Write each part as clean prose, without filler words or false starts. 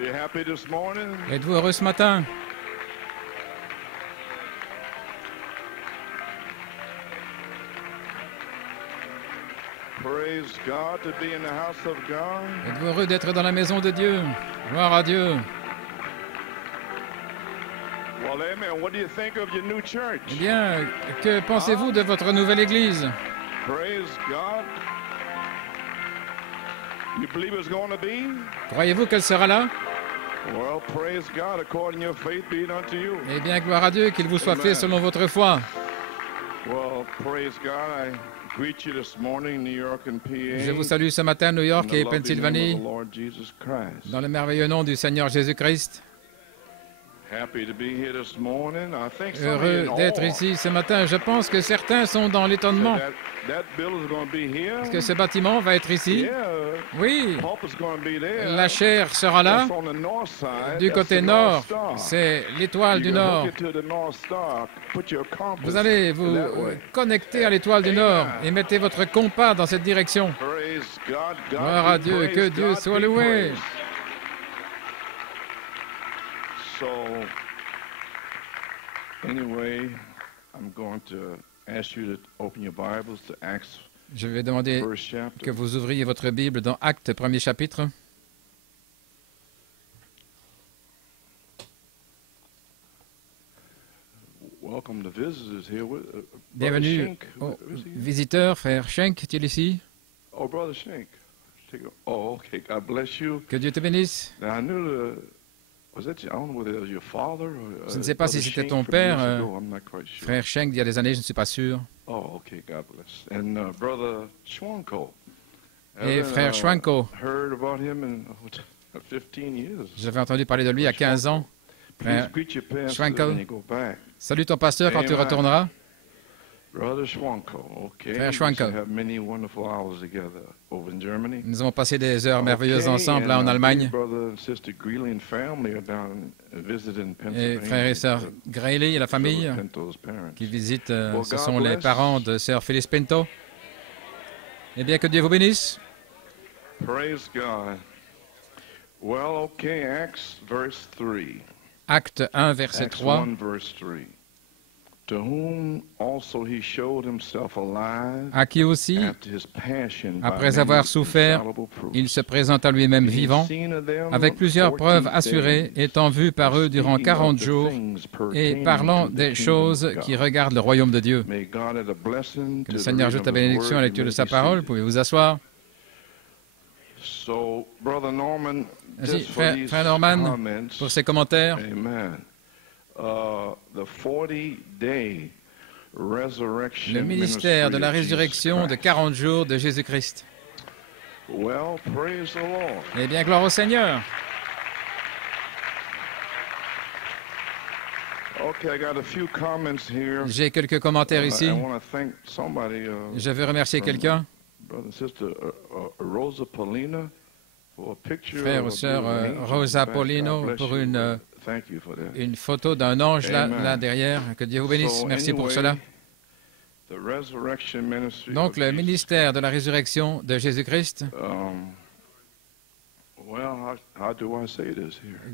You happy this morning? Êtes-vous heureux ce matin? Praise God to be in the house of God. Êtes-vous heureux d'être dans la maison de Dieu? Gloire à Dieu. Well, amen. What do you think of your new church? Eh bien, que pensez-vous de votre nouvelle église? Praise God. You believe it's going to be? Croyez-vous qu'elle sera là? Well, praise God. According to your faith, be it unto you. Eh bien, gloire à Dieu, qu'il vous soit fait selon votre foi. Well, praise God. I greet you this morning, New York and PA. Je vous salue ce matin, New York et Pennsylvanie, dans le merveilleux nom du Seigneur Jésus-Christ. Heureux d'être ici ce matin. Je pense que certains sont dans l'étonnement. Est-ce que ce bâtiment va être ici? Oui. La chaire sera là. Du côté nord, c'est l'étoile du nord. Vous allez vous connecter à l'étoile du nord et mettez votre compas dans cette direction. Gloire à Dieu, que Dieu soit loué. Je vais demander que vous ouvriez votre Bible dans Actes, premier chapitre. Bienvenue aux visiteurs, frère Schenk, est-il ici? Que Dieu te bénisse. Je ne sais pas si c'était ton père, frère Schenk, il y a des années, je ne suis pas sûr. Et frère Schwanko, j'avais entendu parler de lui il y a 15 ans. Frère Schwanko, salue ton pasteur quand tu retourneras. Frère Schwanko, nous avons passé des heures merveilleuses ensemble là en Allemagne. Et frère et sœur Grayley et la famille qui visitent, ce sont les parents de sœur Phyllis Pinto. Eh bien, que Dieu vous bénisse. Acte 1, verset 3. À qui aussi, après avoir souffert, il se présente à lui-même vivant, avec plusieurs preuves assurées, étant vu par eux durant 40 jours, et parlant des choses qui regardent le royaume de Dieu. Que le Seigneur ajoute la bénédiction à la lecture de sa parole. Pouvez vous asseoir. Merci, frère Norman, pour ses commentaires. Le ministère de la résurrection de 40 jours de Jésus-Christ. Eh bien, gloire au Seigneur. J'ai quelques commentaires ici. Je veux remercier quelqu'un. Frère ou sœur Rosa Polino pour une photo d'un ange là derrière. Que Dieu vous bénisse. Merci pour cela. Donc, le ministère de la résurrection de Jésus-Christ.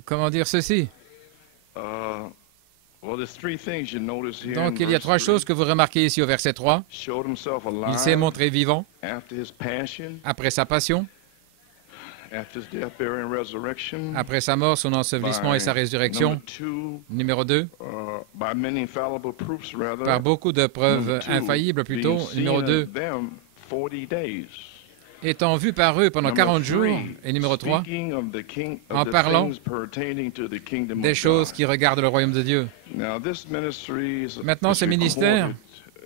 Comment dire ceci? Donc, il y a trois choses que vous remarquez ici au verset 3. Il s'est montré vivant après sa passion, après sa mort, son ensevelissement et sa résurrection. Numéro 2, par beaucoup de preuves infaillibles plutôt. Numéro 2, étant vu par eux pendant 40 jours. Et numéro 3, en parlant des choses qui regardent le royaume de Dieu. Maintenant, ce ministère,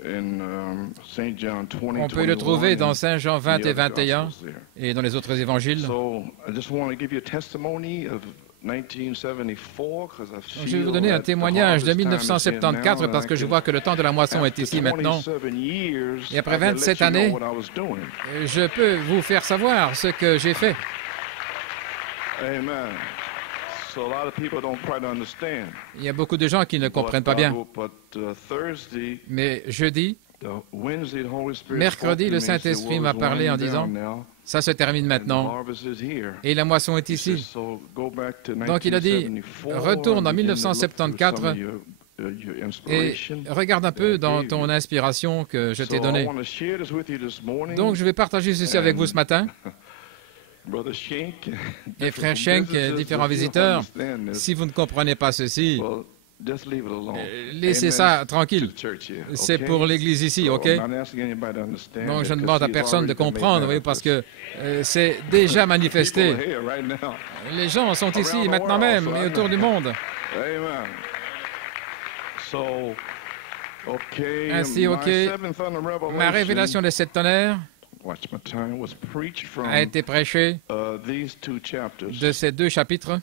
on peut le trouver dans Saint Jean 20 et 21 et dans les autres évangiles. Je vais vous donner un témoignage de 1974 parce que je vois que le temps de la moisson est ici maintenant. Et après 27 années, je peux vous faire savoir ce que j'ai fait. Il y a beaucoup de gens qui ne comprennent pas bien. Mais jeudi, Mercredi, le Saint-Esprit m'a parlé en disant, ça se termine maintenant et la moisson est ici. Donc il a dit, retourne en 1974 et regarde un peu dans ton inspiration que je t'ai donnée. Donc je vais partager ceci avec vous ce matin. Et frère Schenck, différents visiteurs, si vous ne comprenez pas ceci, laissez ça tranquille. C'est pour l'Église ici, ok? Donc je ne demande à personne de comprendre, oui, parce que c'est déjà manifesté. Les gens sont ici maintenant même et autour du monde. Ainsi, ok, ma révélation des 7 tonnerres a été prêchée de ces 2 chapitres.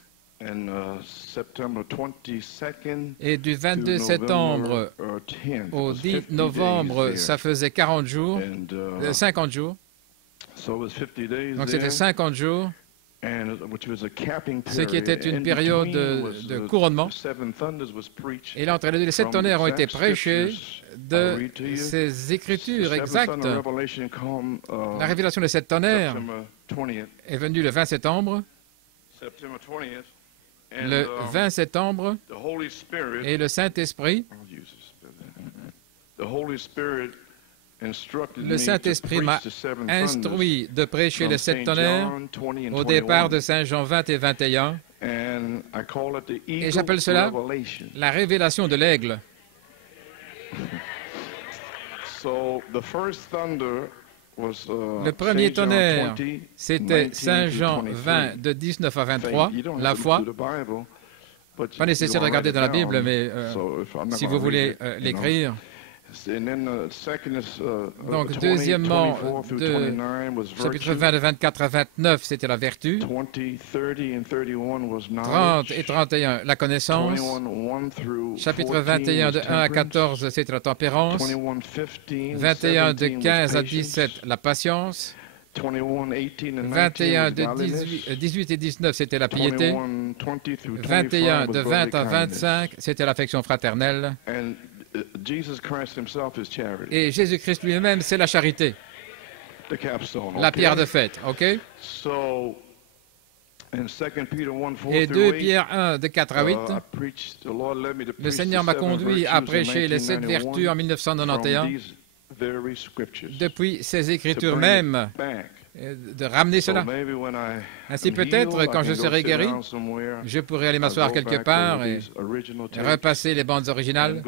Et du 22 septembre au 10 novembre, ça faisait 40 jours, 50 jours. Donc c'était 50 jours, ce qui était une période de couronnement. Et là, entre les 2, les 7 tonnerres ont été prêchés de ces écritures exactes. La révélation des 7 tonnerres est venue le 20 septembre. Le 20 septembre, et le Saint-Esprit m'a instruit de prêcher les 7 tonnerres au départ de Saint Jean 20 et 21, et j'appelle cela la révélation de l'aigle. Le premier tonnerre, c'était Saint Jean 20, de 19 à 23, la foi. Pas nécessaire de regarder dans la Bible, mais si vous voulez l'écrire. Donc, deuxièmement, de chapitre 20, de 24 à 29, c'était la vertu. 30 et 31, la connaissance. Chapitre 21, de 1 à 14, c'était la tempérance. 21, de 15 à 17, la patience. 21, de 18 et 19, c'était la piété. 21, de 20 à 25, c'était l'affection fraternelle. Et Jésus-Christ lui-même, c'est la charité. La pierre de fête, ok? Et 2 Pierre 1, de 4 à 8, le Seigneur m'a conduit à prêcher les 7 vertus en 1991, depuis ces écritures même, de ramener cela. Ainsi peut-être, quand je serai guéri, je pourrai aller m'asseoir quelque part et repasser les bandes originales,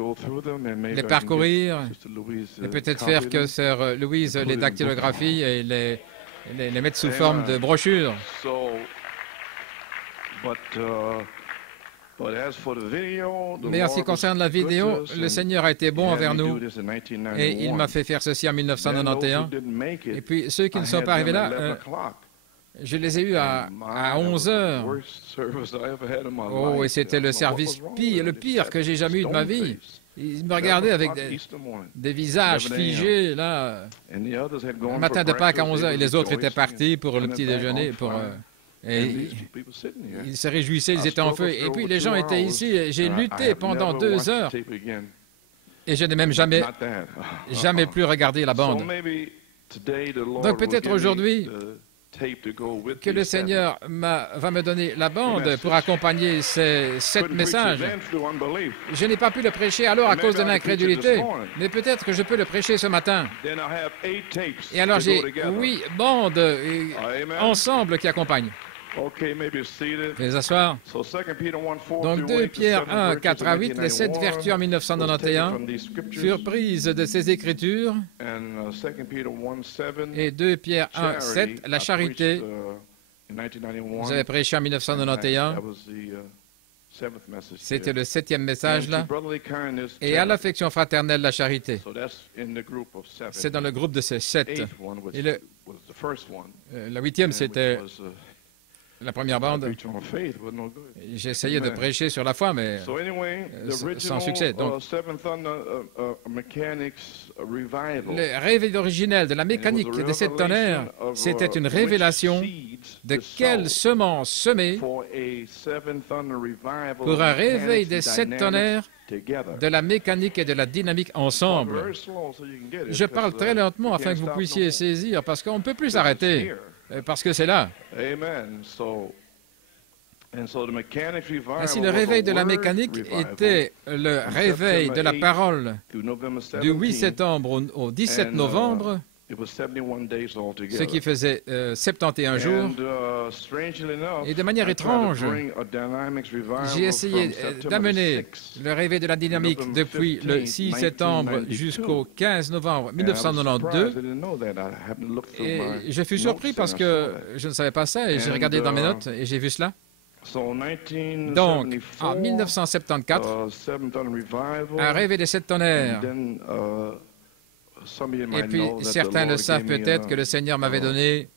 les parcourir, et peut-être faire que Sœur Louise les dactylographie et les mettre sous forme de brochures. Mais en ce qui concerne la vidéo, le Seigneur a été bon envers nous et il m'a fait faire ceci en 1991. Et puis ceux qui ne sont pas arrivés là, je les ai eus à 11 heures. Oh, et c'était le service le pire que j'ai jamais eu de ma vie. Ils me regardaient avec des visages figés, là. Le matin de Pâques à 11 heures, et les autres étaient partis pour le petit déjeuner, et ils se réjouissaient, ils étaient en feu. Et puis les gens étaient ici. Et j'ai lutté pendant 2 heures. Et je n'ai même jamais plus regardé la bande. Donc peut-être aujourd'hui que le Seigneur va me donner la bande pour accompagner ces 7 messages. Je n'ai pas pu le prêcher alors à cause de l'incrédulité. Mais peut-être que je peux le prêcher ce matin. Et alors j'ai 8 bandes ensemble qui accompagnent. Veuillez asseoir. Donc 2 Pierre 1, 4 à 8, les 7 vertus en 1991 furent prises de ces Écritures. Et 2 Pierre 1, 7, la charité. Vous avez prêché en 1991. C'était le 7e message là. Et à l'affection fraternelle, la charité. C'est dans le groupe de ces 7. Et la 8e, c'était la première bande, j'ai essayé de prêcher sur la foi, mais sans succès. Donc, le réveil originel de la mécanique des 7 tonnerres, c'était une révélation de quelle semence semer pour un réveil des 7 tonnerres de la mécanique et de la dynamique ensemble. Je parle très lentement afin que vous puissiez saisir, parce qu'on ne peut plus s'arrêter, parce que c'est là. Ainsi, le réveil de la mécanique était le réveil de la parole du 8 septembre au 17 novembre, ce qui faisait 71 jours. Et de manière étrange, j'ai essayé d'amener le réveil de la dynamique depuis le 6 septembre jusqu'au 15 novembre 1992. Et je fus surpris parce que je ne savais pas ça et j'ai regardé dans mes notes et j'ai vu cela. Donc, en 1974, un réveil des 7 tonnerres. Et puis, certains le savent peut-être que le Seigneur m'avait donné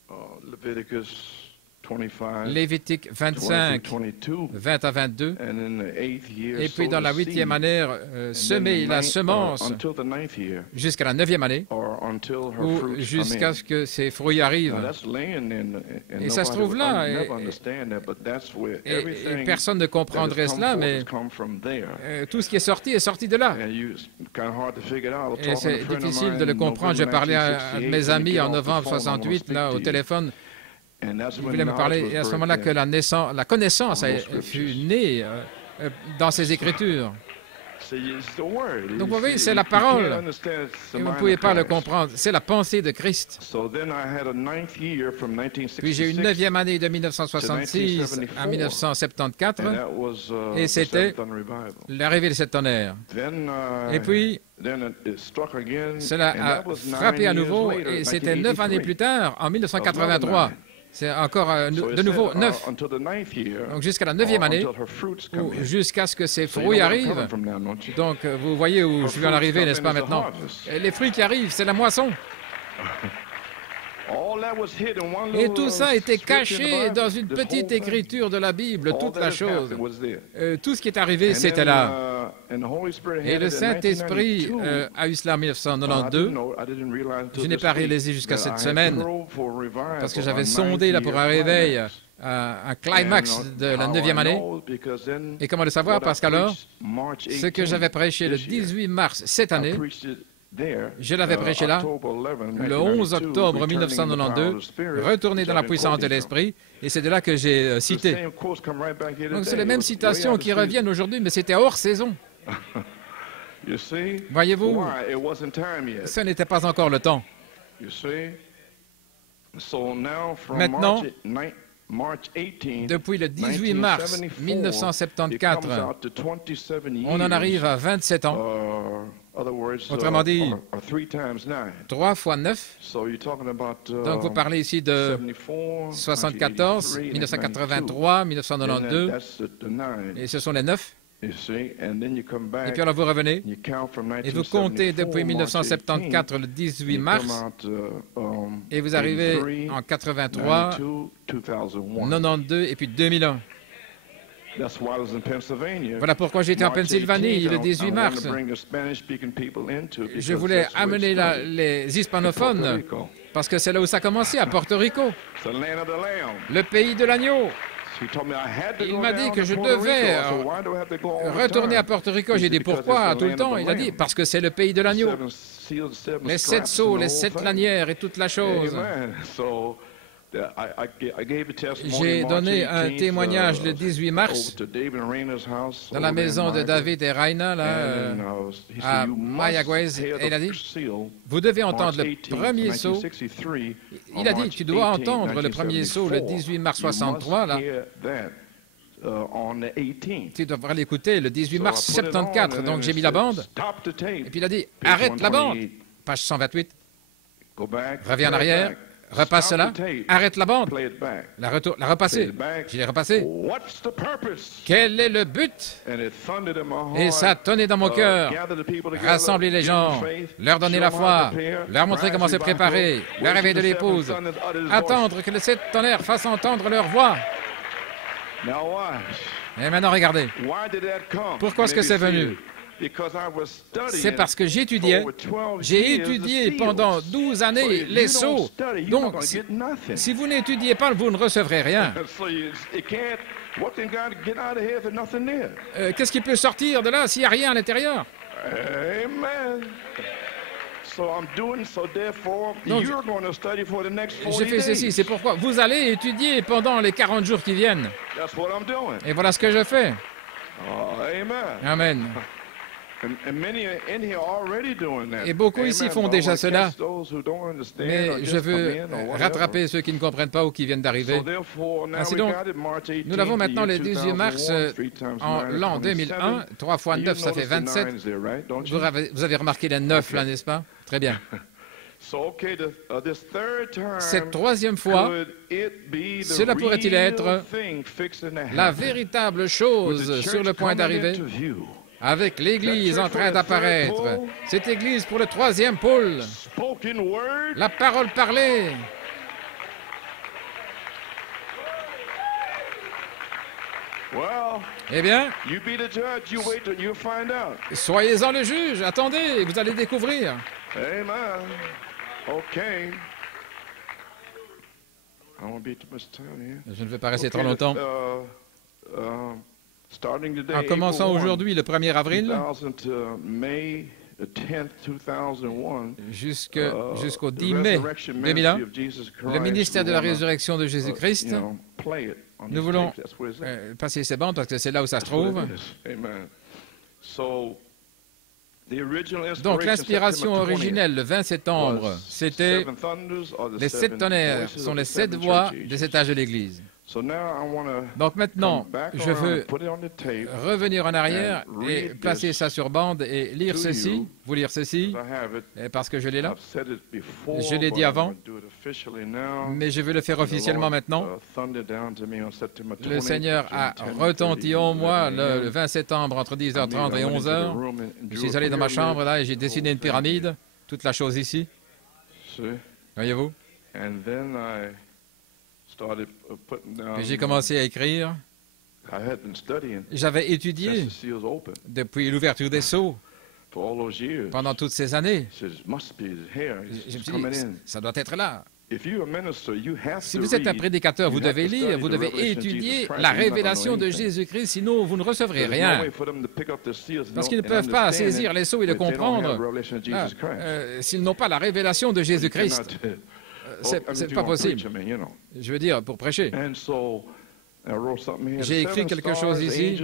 Lévitique 25, 20 à 22. Et puis, dans la 8e année, semer la semence jusqu'à la 9e année, ou jusqu'à ce que ses fruits arrivent. Et ça se trouve là. Et personne ne comprendrait cela, mais tout ce qui est sorti de là. Et c'est difficile de le comprendre. J'ai parlé à mes amis en novembre 68, là, au téléphone. Je voulais me parler, et à ce moment-là que la connaissance fut née dans ces Écritures. Donc vous voyez, c'est la parole, et vous ne pouvez pas le comprendre. C'est la pensée de Christ. Puis j'ai eu une 9e année de 1966 à 1974, et c'était l'arrivée de 7 tonnerres. Et puis, cela a frappé à nouveau, et c'était 9 années plus tard, en 1983. C'est encore de nouveau 9. Donc jusqu'à la 9e année, jusqu'à ce que ces fruits arrivent. Donc vous voyez où je vais en arriver, n'est-ce pas, maintenant? Et les fruits qui arrivent, c'est la moisson. Et tout ça a été caché dans une petite écriture de la Bible, toute la chose. Tout ce qui est arrivé, c'était là. Et le Saint-Esprit a eu cela en 1992. Je n'ai pas réalisé jusqu'à cette semaine, parce que j'avais sondé là pour un réveil, un climax de la 9e année. Et comment le savoir? Parce qu'alors, ce que j'avais prêché le 18 mars cette année, je l'avais prêché là, le 11 octobre 1992, retourné dans la puissance de l'Esprit, et c'est de là que j'ai cité. Donc c'est les mêmes citations qui reviennent aujourd'hui, mais c'était hors saison. Voyez-vous, ce n'était pas encore le temps. Maintenant, depuis le 18 mars 1974, on en arrive à 27 ans. Autrement dit, 3 fois 9. Donc vous parlez ici de 74, 1983, 1992, et ce sont les 9. Et puis alors vous revenez, et vous comptez depuis 1974, le 18 mars, et vous arrivez en 83, 92 et puis 2001. Voilà pourquoi j'étais en Pennsylvanie le 18 mars. Je voulais amener les hispanophones, parce que c'est là où ça a commencé, à Porto Rico, le pays de l'agneau. Il m'a dit que je devais retourner à Porto Rico. J'ai dit pourquoi tout le temps? Il a dit parce que c'est le pays de l'agneau. Les 7 sceaux, les 7 lanières et toute la chose. J'ai donné un témoignage le 18 mars dans la maison de David et Raina, là, à Mayagüez, et il a dit, vous devez entendre le premier sceau. Il a dit, tu dois entendre le premier sceau le 18 mars 63, là. Tu devrais l'écouter le 18 mars 74. Donc j'ai mis la bande, et puis il a dit, arrête la bande, page 128, reviens en arrière. Repasse cela, arrête la bande, la repasser. Je l'ai repassé. Quel est le but? Et ça tonnait dans mon cœur. Rassembler les gens, leur donner la foi, leur montrer comment se préparer, le réveil de l'épouse, attendre que les 7 tonnerres fassent entendre leur voix. Et maintenant, regardez. Pourquoi est-ce que c'est venu? C'est parce que j'étudiais. J'ai étudié pendant 12 années les sceaux. Donc, si vous n'étudiez pas, vous ne recevrez rien. Qu'est-ce qui peut sortir de là s'il n'y a rien à l'intérieur? Donc, je fais ceci, c'est pourquoi vous allez étudier pendant les 40 jours qui viennent. Et voilà ce que je fais. Amen. Et beaucoup ici font déjà cela. Mais je veux rattraper ceux qui ne comprennent pas ou qui viennent d'arriver. Ainsi donc, nous l'avons maintenant le 18 mars en l'an 2001. 3 fois 9, ça fait 27. Vous avez remarqué les 9 là, n'est-ce pas? Très bien. Cette troisième fois, cela pourrait-il être la véritable chose sur le point d'arriver? Avec l'Église en train d'apparaître. Cette Église pour le troisième pôle. La parole parlée. Eh bien, soyez-en le juge. Attendez, vous allez découvrir. Amen. OK. Je ne vais pas rester trop longtemps. En commençant aujourd'hui, le 1er avril, jusqu'au 10 mai 2001, le ministère de la résurrection de Jésus-Christ, nous voulons passer ces bandes parce que c'est là où ça se trouve. Donc l'inspiration originelle, le 20 septembre, c'était les 7 tonnerres, sont les 7 voix de cet âge de l'Église. Donc maintenant, je veux revenir en arrière et placer ça sur bande et lire ceci, vous lire ceci, parce que je l'ai là. Je l'ai dit avant, mais je veux le faire officiellement maintenant. Le Seigneur a retenti en moi le 20 septembre entre 10h30 et 11h. Je suis allé dans ma chambre là et j'ai dessiné une pyramide, toute la chose ici. Voyez-vous? Puis j'ai commencé à écrire. J'avais étudié depuis l'ouverture des sceaux pendant toutes ces années. Je me suis dit, ça doit être là. Si vous êtes un prédicateur, vous devez lire, vous devez étudier la révélation de Jésus-Christ, sinon vous ne recevrez rien. Parce qu'ils ne peuvent pas saisir les sceaux et le comprendre s'ils n'ont pas la révélation de Jésus-Christ. C'est pas possible. Je veux dire, pour prêcher. J'ai écrit quelque chose ici.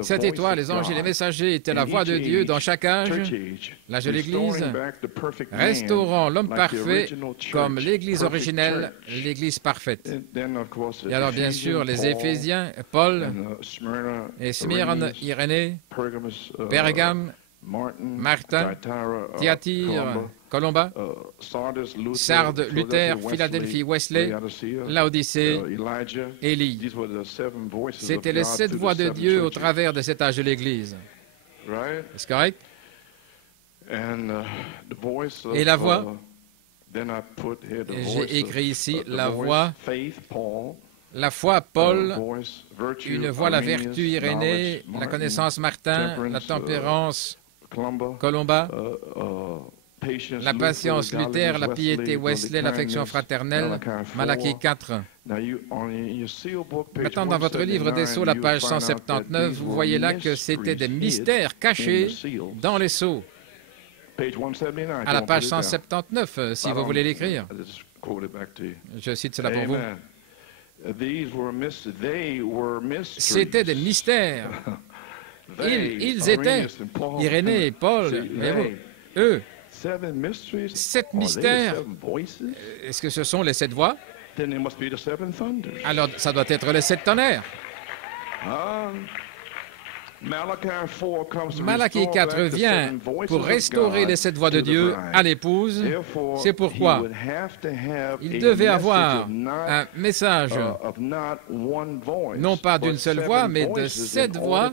7 étoiles, les anges et les messagers étaient la voix de Dieu dans chaque âge, l'âge de l'Église, restaurant l'homme parfait comme l'Église originelle, l'Église parfaite. Et alors, bien sûr, les Éphésiens, Paul, et Smyrne, Irénée, Pergame, Martin, Thyatire, Colomba, Sardes, Luther, Philadelphie, Wesley, Laodicée, Élie. C'était les 7 voix de Dieu au travers de cet âge de l'Église. Est-ce correct? Et la voix, j'ai écrit ici la voix, la foi, Paul, une voix, la vertu, Irénée, la connaissance, Martin, la tempérance, Colomba, la patience, Luther, la piété, Wesley, l'affection fraternelle, Malachie 4. Maintenant, dans votre livre des Sceaux, la page 179, vous voyez là que c'était des mystères cachés dans les Sceaux. À la page 179, si vous voulez l'écrire. Je cite cela pour vous. C'était des mystères. Ils étaient, Irénée et Paul, eux, 7 mystères. Est-ce que ce sont les 7 voix? Alors, ça doit être les 7 tonnerres. Malachie 4 vient pour restaurer les 7 voix de Dieu à l'épouse. C'est pourquoi il devait avoir un message, non pas d'une seule voix, mais de 7 voix,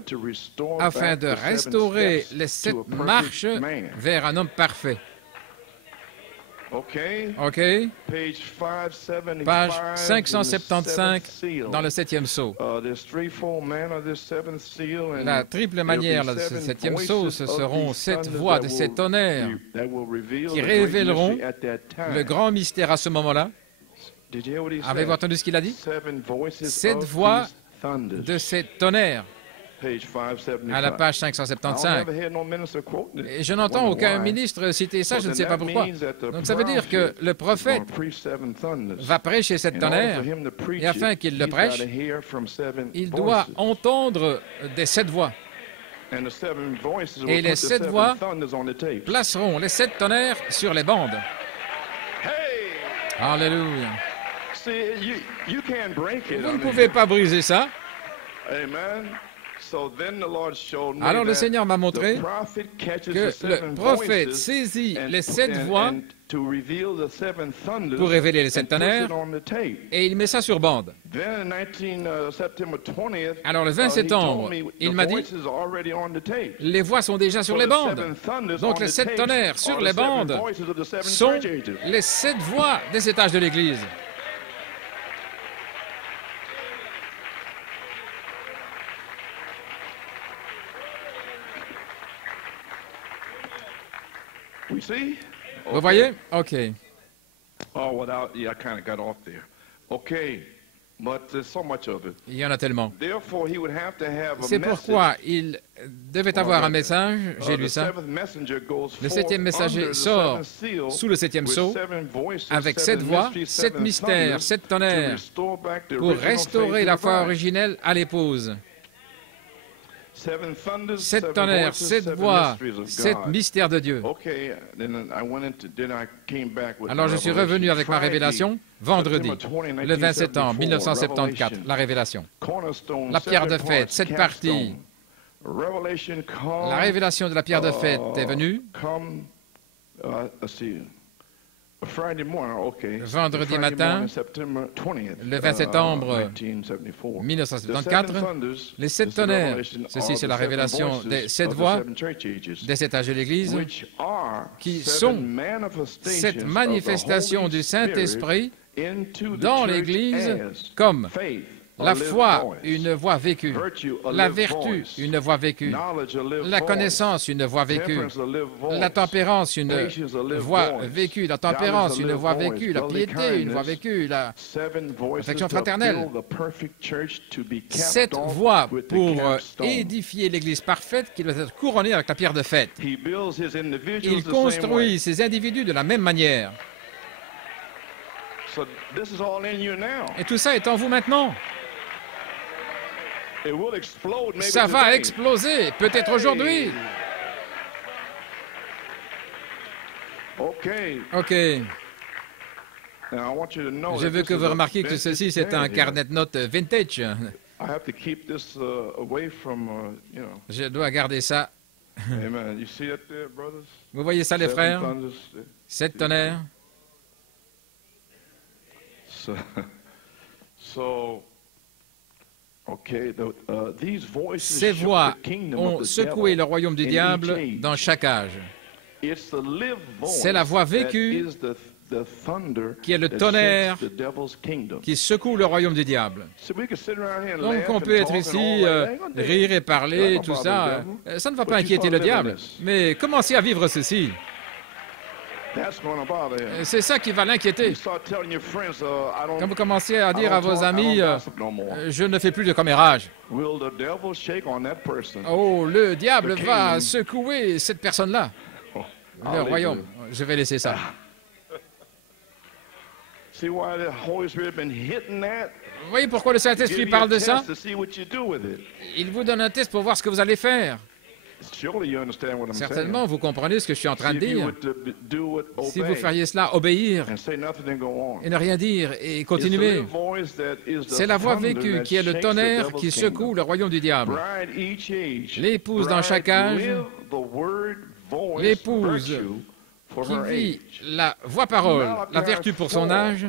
afin de restaurer les 7 marches vers un homme parfait. OK. Page 575 dans le septième sceau. La triple manière de ce septième sceau, ce seront 7 voix de ces tonnerres qui révéleront le grand mystère à ce moment-là. Avez-vous entendu ce qu'il a dit? 7 voix de ces tonnerres. À la page 575. Et je n'entends aucun ministre citer ça, je ne sais pas pourquoi. Donc ça veut dire que le prophète va prêcher 7 tonnerres, et afin qu'il le prêche, il doit entendre des 7 voix. Et les 7 voix placeront les 7 tonnerres sur les bandes. Alléluia. Vous ne pouvez pas briser ça. Alors le Seigneur m'a montré que le prophète saisit les 7 voix pour révéler les 7 tonnerres et il met ça sur bande. Alors le 20 septembre, il m'a dit, les voix sont déjà sur les bandes. Donc les 7 tonnerres sur les bandes sont les 7 voix des étages de l'Église. Vous voyez? OK. Il y en a tellement. C'est pourquoi il devait avoir un message, j'ai lu ça. Le 7e messager sort sous le 7e sceau avec 7 voix, 7 mystères, 7 tonnerres pour restaurer la foi originelle à l'épouse. 7 tonnerres, 7 voix, 7 mystères de Dieu. Alors je suis revenu avec ma révélation vendredi, le 20 septembre 1974, la révélation. La pierre de fête, cette partie. La révélation de la pierre de fête est venue. Vendredi matin, le 20 septembre 1974, les 7 tonnerres, ceci c'est la révélation des 7 voix des 7 âges de l'Église, qui sont cette manifestation du Saint-Esprit dans l'Église comme la foi, une voix vécue. La vertu, une voix vécue. La connaissance, une voix vécue. La tempérance, une voix vécue. La tempérance, une voix vécue. La piété, une voie vécue. L'affection fraternelle. 7 voix pour édifier l'Église parfaite qui doit être couronnée avec la pierre de fête. Il construit ses individus de la même manière. Et tout ça est en vous maintenant. Ça va exploser, peut-être aujourd'hui. OK. Je veux que vous remarquiez que ceci, c'est un carnet de notes vintage. Je dois garder ça. Vous voyez ça, les frères? 7 tonnerres. Ces voix ont secoué le royaume du diable dans chaque âge. C'est la voix vécue qui est le tonnerre qui secoue le royaume du diable. Donc on peut être ici, rire et parler, tout ça. Ça ne va pas inquiéter le diable. Mais commencez à vivre ceci. C'est ça qui va l'inquiéter. Quand vous commencez à dire à vos amis, je ne fais plus de commérage. Oh, le diable va secouer cette personne-là. Le royaume. Je vais laisser ça. Vous voyez pourquoi le Saint-Esprit parle de ça? Il vous donne un test pour voir ce que vous allez faire. Certainement, vous comprenez ce que je suis en train de dire. Si vous feriez cela, obéir et ne rien dire et continuer. C'est la voix vécue qui est le tonnerre qui secoue le royaume du diable. L'épouse dans chaque âge, l'épouse qui vit la voie-parole, la vertu pour son âge,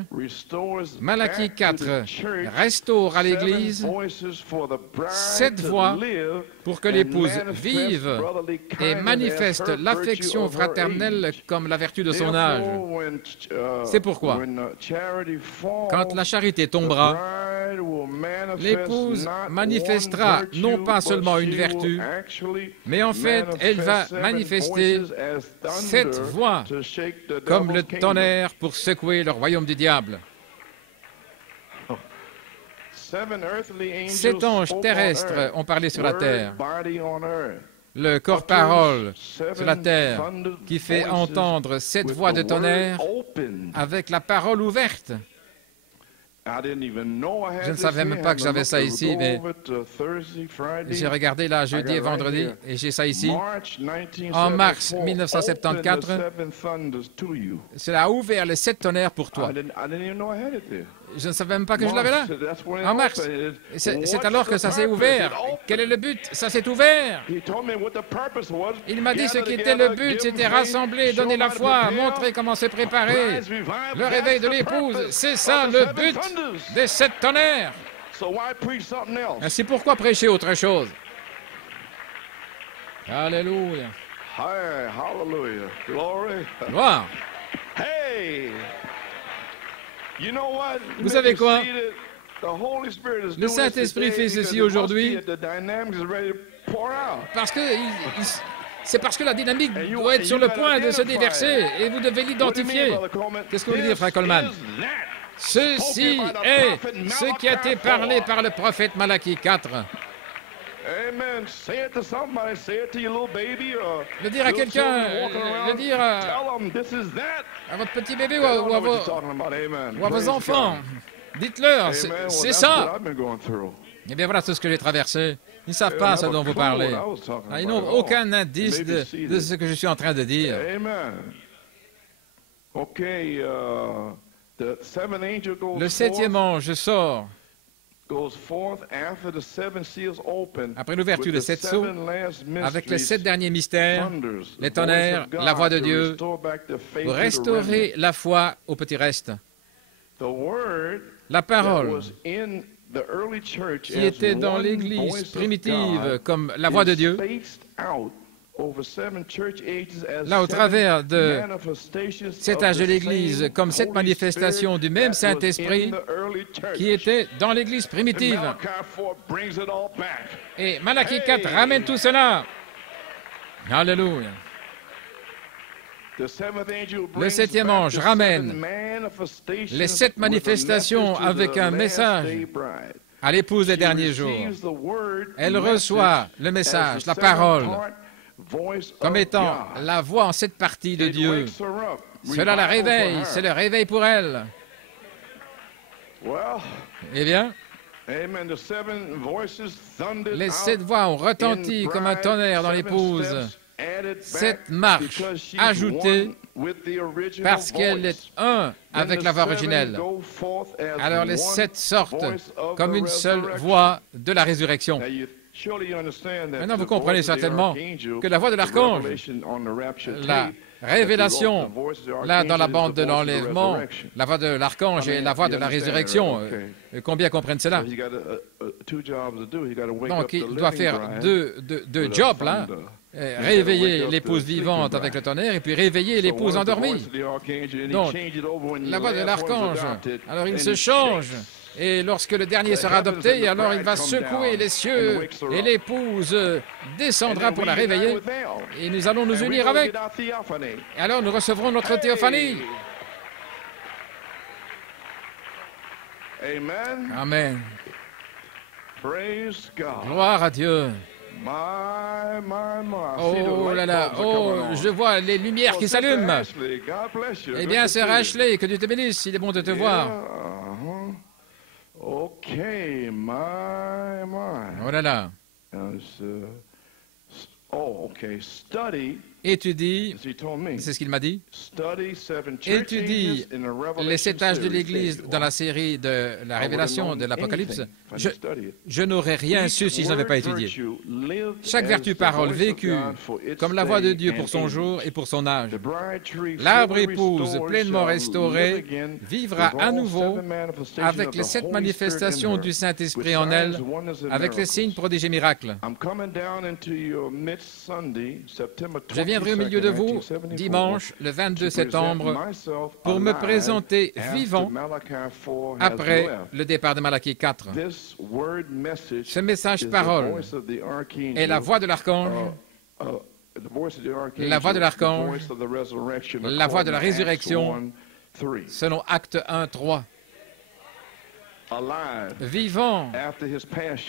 Malachie 4 restaure à l'Église 7 voix pour que l'épouse vive et manifeste l'affection fraternelle comme la vertu de son âge. C'est pourquoi, quand la charité tombera, l'épouse manifestera non pas seulement une vertu, mais en fait, elle va manifester 7 voix comme le tonnerre pour secouer le royaume du diable. 7 anges terrestres ont parlé sur la terre. Le corps-parole sur la terre qui fait entendre 7 voix de tonnerre avec la parole ouverte. Je ne savais même pas que j'avais ça ici, mais j'ai regardé là jeudi et vendredi et j'ai ça ici. En mars 1974, cela a ouvert les 7 tonnerres pour toi. Je ne savais même pas que je l'avais là. En mars. C'est alors que ça s'est ouvert. Quel est le but? Ça s'est ouvert. Il m'a dit ce qui était le but, c'était rassembler, donner la foi, montrer comment se préparer. Le réveil de l'épouse, c'est ça le but des 7 tonnerres. C'est pourquoi prêcher autre chose. Alléluia. Gloire. Vous savez quoi? Le Saint-Esprit fait ceci aujourd'hui c'est parce que la dynamique doit être sur le point de se déverser et vous devez l'identifier. Qu'est-ce que vous voulez dire, frère Coleman? Ceci est ce qui a été parlé par le prophète Malachie 4. Le dire à quelqu'un, le dire à votre petit bébé ou à vos enfants. Dites-leur, c'est ça. Eh bien, voilà tout ce que j'ai traversé. Ils ne savent pas ce dont vous parlez. Ils n'ont aucun indice de ce que je suis en train de dire. Le 7e ange sort. Après l'ouverture de 7 sceaux, avec les 7 derniers mystères, les tonnerres, la voix de Dieu, pour restaurer la foi au petit reste. La parole qui était dans l'Église primitive comme la voix de Dieu, là au travers de 7 âges de l'Église, comme 7 manifestations du même Saint-Esprit qui était dans l'Église primitive. Et Malachie 4 ramène tout cela. Alléluia. Le 7e ange ramène les 7 manifestations avec un message à l'épouse des derniers jours. Elle reçoit le message, la parole, comme étant la voix en 7 parties de Dieu. Cela la réveille, c'est le réveil pour elle. Eh bien, les 7 voix ont retenti comme un tonnerre dans l'épouse. 7 marches ajoutées parce qu'elle est un avec la voix originelle. Alors les 7 sortent comme une seule voix de la résurrection. Maintenant, vous comprenez certainement que la voix de l'archange, la révélation, là dans la bande de l'enlèvement, la voix de l'archange et la voix de la résurrection, combien comprennent cela? Donc il doit faire deux jobs là. Réveiller l'épouse vivante avec le tonnerre et puis réveiller l'épouse endormie. Donc, la voix de l'archange, alors il se change. Et lorsque le dernier sera adopté, alors il va secouer les cieux et l'épouse descendra pour la réveiller. Et nous allons nous unir avec. Et alors nous recevrons notre théophanie. Amen. Gloire à Dieu. Oh là là, oh, je vois les lumières qui s'allument. Eh bien, c'est Ashley, que Dieu te bénisse, il est bon de te voir. Oh là là. étudie, c'est ce qu'il m'a dit, étudie les 7 âges de l'Église dans la série de la Révélation de l'Apocalypse. Je n'aurais rien su si je n'avais pas étudié. Chaque vertu parole vécue comme la voix de Dieu pour son jour et pour son âge. L'arbre épouse pleinement restauré vivra à nouveau avec les 7 manifestations du Saint-Esprit en elle, avec les signes, prodiges et miracles. Je viendrai au milieu de vous dimanche, le 22 septembre, pour me présenter vivant après le départ de Malachie 4. Ce message parole est la voix de l'archange, la voix de l'archange, la voix de la résurrection, selon Acte 1, 3. Vivant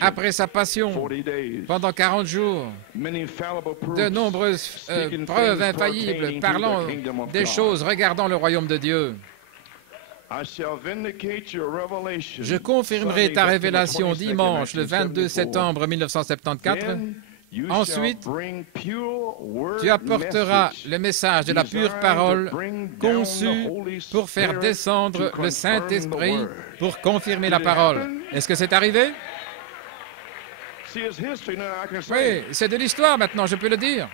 après sa passion pendant 40 jours, de nombreuses preuves infaillibles parlant des choses regardant le royaume de Dieu. Je confirmerai ta révélation dimanche, le 22 septembre 1974. Ensuite, tu apporteras le message de la pure parole conçu pour faire descendre le Saint-Esprit pour confirmer la parole. Est-ce que c'est arrivé? Oui, c'est de l'histoire maintenant, je peux le dire.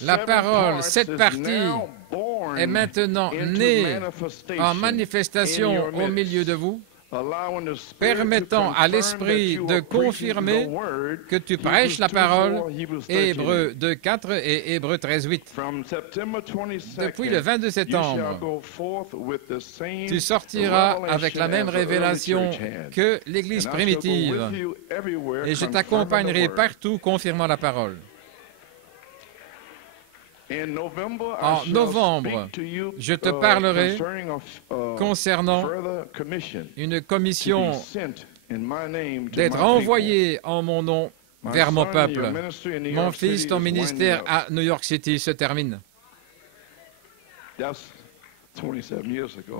La parole, cette partie, est maintenant née en manifestation au milieu de vous, permettant à l'Esprit de confirmer que tu prêches la parole, Hébreux 2.4 et Hébreux 13.8. Depuis le 22 septembre, tu sortiras avec la même révélation que l'Église primitive, et je t'accompagnerai partout confirmant la parole. En novembre, je te parlerai concernant une commission d'être envoyé en mon nom vers mon peuple. Mon fils, ton ministère à New York City se termine.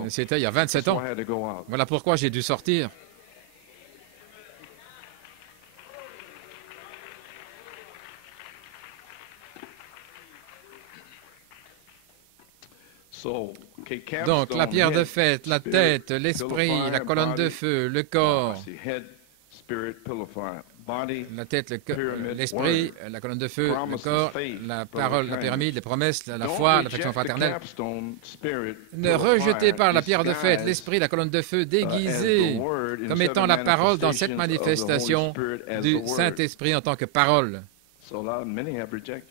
C'était il y a 27 ans. Voilà pourquoi j'ai dû sortir. Donc, la pierre de fête, la tête, l'esprit, la colonne de feu, le corps, la tête, l'esprit, la colonne de feu, le corps, la parole, la pyramide, les promesses, la foi, l'affection fraternelle. Ne rejetez pas la pierre de fête, l'esprit, la colonne de feu déguisée comme étant la parole dans cette manifestation du Saint-Esprit en tant que parole.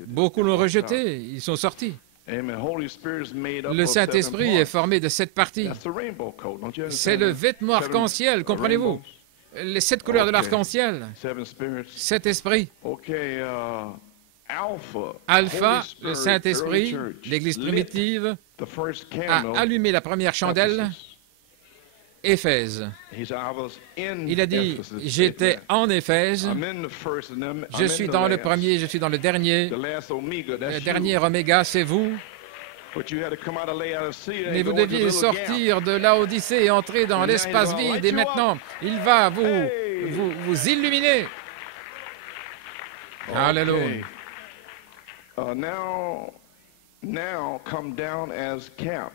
Beaucoup l'ont rejeté, ils sont sortis. Le Saint-Esprit est formé de 7 parties. C'est le vêtement arc-en-ciel, comprenez-vous? Les 7 couleurs de l'arc-en-ciel. 7 esprits. Alpha, le Saint-Esprit, l'Église primitive, a allumé la première chandelle. Éphèse. Il a dit, j'étais en Éphèse, je suis dans le premier, je suis dans le dernier. Le dernier oméga, c'est vous. Mais vous deviez sortir de Laodicée et entrer dans l'espace vide. Et maintenant, il va vous illuminer. Alléluia.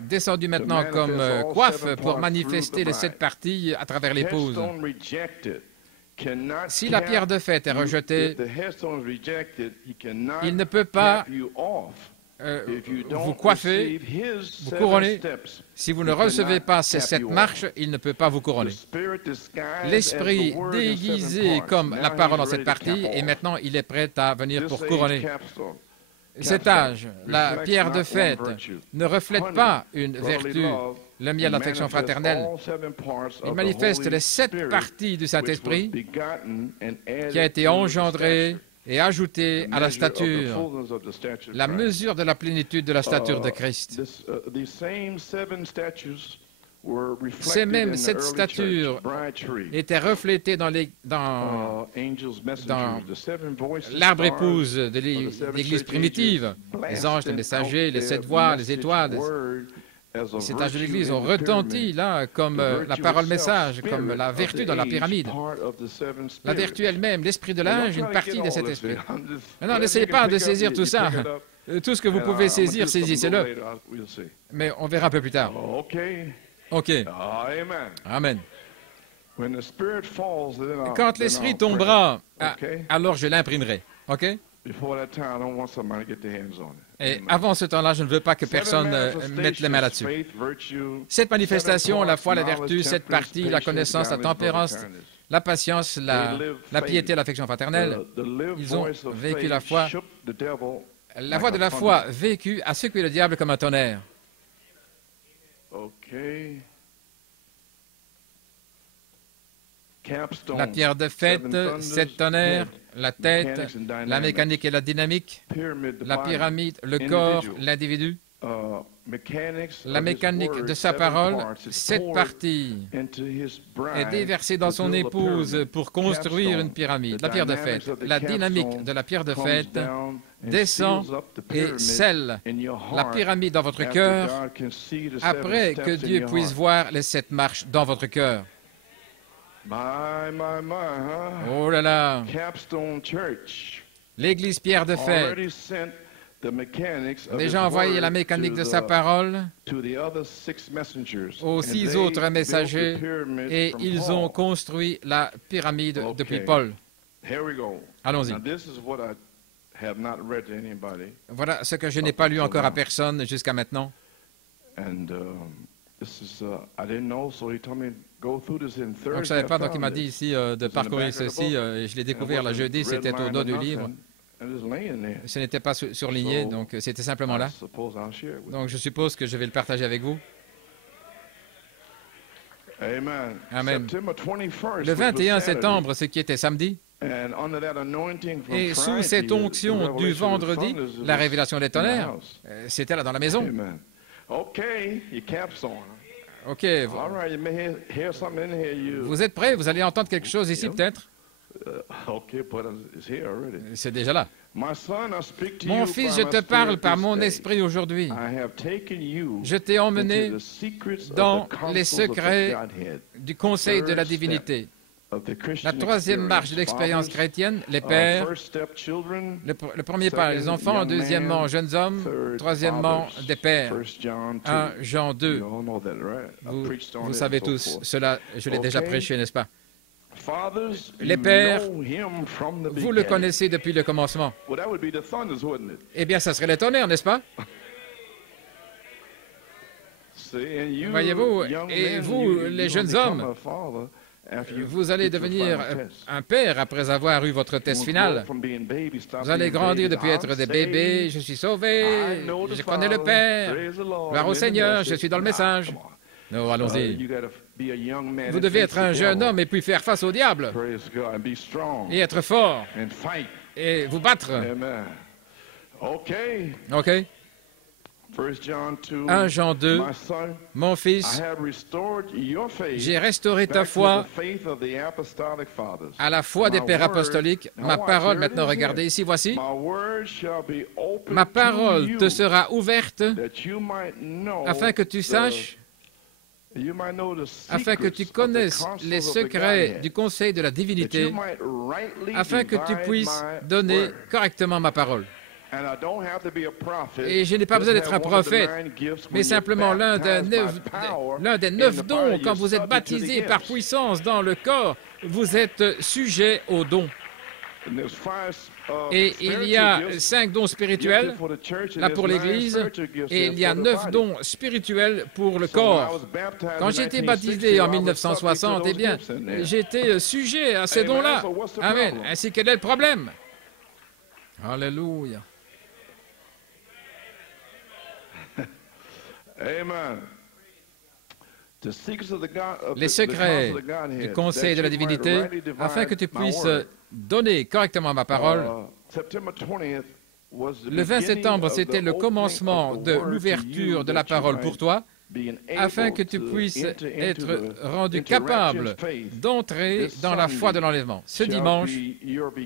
Descendu maintenant comme coiffe pour manifester les 7 parties à travers l'épouse. Si la pierre de fête est rejetée, il ne peut pas vous coiffer, vous couronner. Si vous ne recevez pas ces 7 marches, il ne peut pas vous couronner. L'esprit déguisé comme la parole dans cette partie, et maintenant il est prêt à venir pour couronner. Cet âge, la pierre de fête, ne reflète pas une vertu, le miel, l'affection fraternelle. Il manifeste les 7 parties du Saint-Esprit qui a été engendré et ajouté à la stature, la mesure de la plénitude de la stature de Christ. Ces mêmes 7 statures étaient reflétées dans l'arbre épouse de l'Église primitive, les anges, les messagers, les 7 voix, les étoiles. Cet âge de l'Église ont retenti là comme la parole message, comme la vertu dans la pyramide. La vertu elle-même, l'esprit de l'âge, une partie de cet esprit. Maintenant, n'essayez pas de saisir tout ça. Tout ce que vous pouvez saisir, saisissez-le. Mais on verra un peu plus tard. OK. Amen. Quand l'esprit tombera, alors je l'imprimerai. OK? Et avant ce temps-là, je ne veux pas que personne mette les mains là-dessus. Cette manifestation, la foi, la vertu, cette partie, la connaissance, la tempérance, la patience, la piété, l'affection fraternelle, ils ont vécu la foi. La voix de la foi vécue a secoué le diable comme un tonnerre. La pierre de fête, sept tonnerres, la tête, la mécanique et la dynamique, la pyramide, le corps, l'individu, la mécanique de sa parole, cette partie est déversée dans son épouse pour construire une pyramide. La pierre de fête, la dynamique de la pierre de fête descend et scelle la pyramide dans votre cœur après que Dieu puisse voir les 7 marches dans votre cœur. Oh là là! L'Église Pierre de Fête déjà envoyé la mécanique de sa parole aux 6 autres messagers et ils ont construit la pyramide depuis Paul. Allons-y. Voilà ce que je n'ai pas lu encore à personne jusqu'à maintenant. Donc, je ne savais pas, donc il m'a dit ici de parcourir ceci, et je l'ai découvert le jeudi, c'était au dos du livre. Ce n'était pas surligné, donc c'était simplement là. Donc, je suppose que je vais le partager avec vous. Amen. Le 21 septembre, ce qui était samedi, et sous cette onction du vendredi, la révélation des tonnerres, c'était là dans la maison. OK. Vous êtes prêts? Vous allez entendre quelque chose ici, peut-être? C'est déjà là. Mon fils, je te parle par mon esprit aujourd'hui. Je t'ai emmené dans les secrets du conseil de la divinité. La 3e marche de l'expérience chrétienne, les pères, le premier pas, les enfants, deuxièmement, jeunes hommes, troisièmement, des pères. 1 Jean 2. Vous savez tous, cela, je l'ai déjà prêché, n'est-ce pas? Les pères, vous le connaissez depuis le commencement. Eh bien, ça serait les tonnerres, n'est-ce pas? Voyez-vous, et vous, les jeunes hommes, vous allez devenir un père après avoir eu votre test final. Vous allez grandir depuis être des bébés. Je suis sauvé, je connais le Père. Gloire au Seigneur, je suis dans le message. Non, allons-y. Vous devez être un jeune homme et puis faire face au diable. Et être fort. Et vous battre. OK. 1 Jean 2, mon fils, j'ai restauré ta foi à la foi des pères apostoliques. Ma parole, maintenant regardez ici, voici. Ma parole te sera ouverte afin que tu saches, afin que tu connaisses les secrets du conseil de la divinité, afin que tu puisses donner correctement ma parole. Et je n'ai pas besoin d'être un prophète, mais simplement l'un des 9 dons. Quand vous êtes baptisé par puissance dans le corps, vous êtes sujet aux dons. Et il y a 5 dons spirituels, là pour l'Église, et il y a 9 dons spirituels pour le corps. Quand j'ai été baptisé en 1960, eh bien, j'étais sujet à ces dons-là. Amen. Ainsi, quel est le problème? Alléluia. Les secrets du conseil de la divinité, afin que tu puisses donner correctement ma parole. Le 20 septembre, c'était le commencement de l'ouverture de la parole pour toi, afin que tu puisses être rendu capable d'entrer dans la foi de l'enlèvement. Ce dimanche,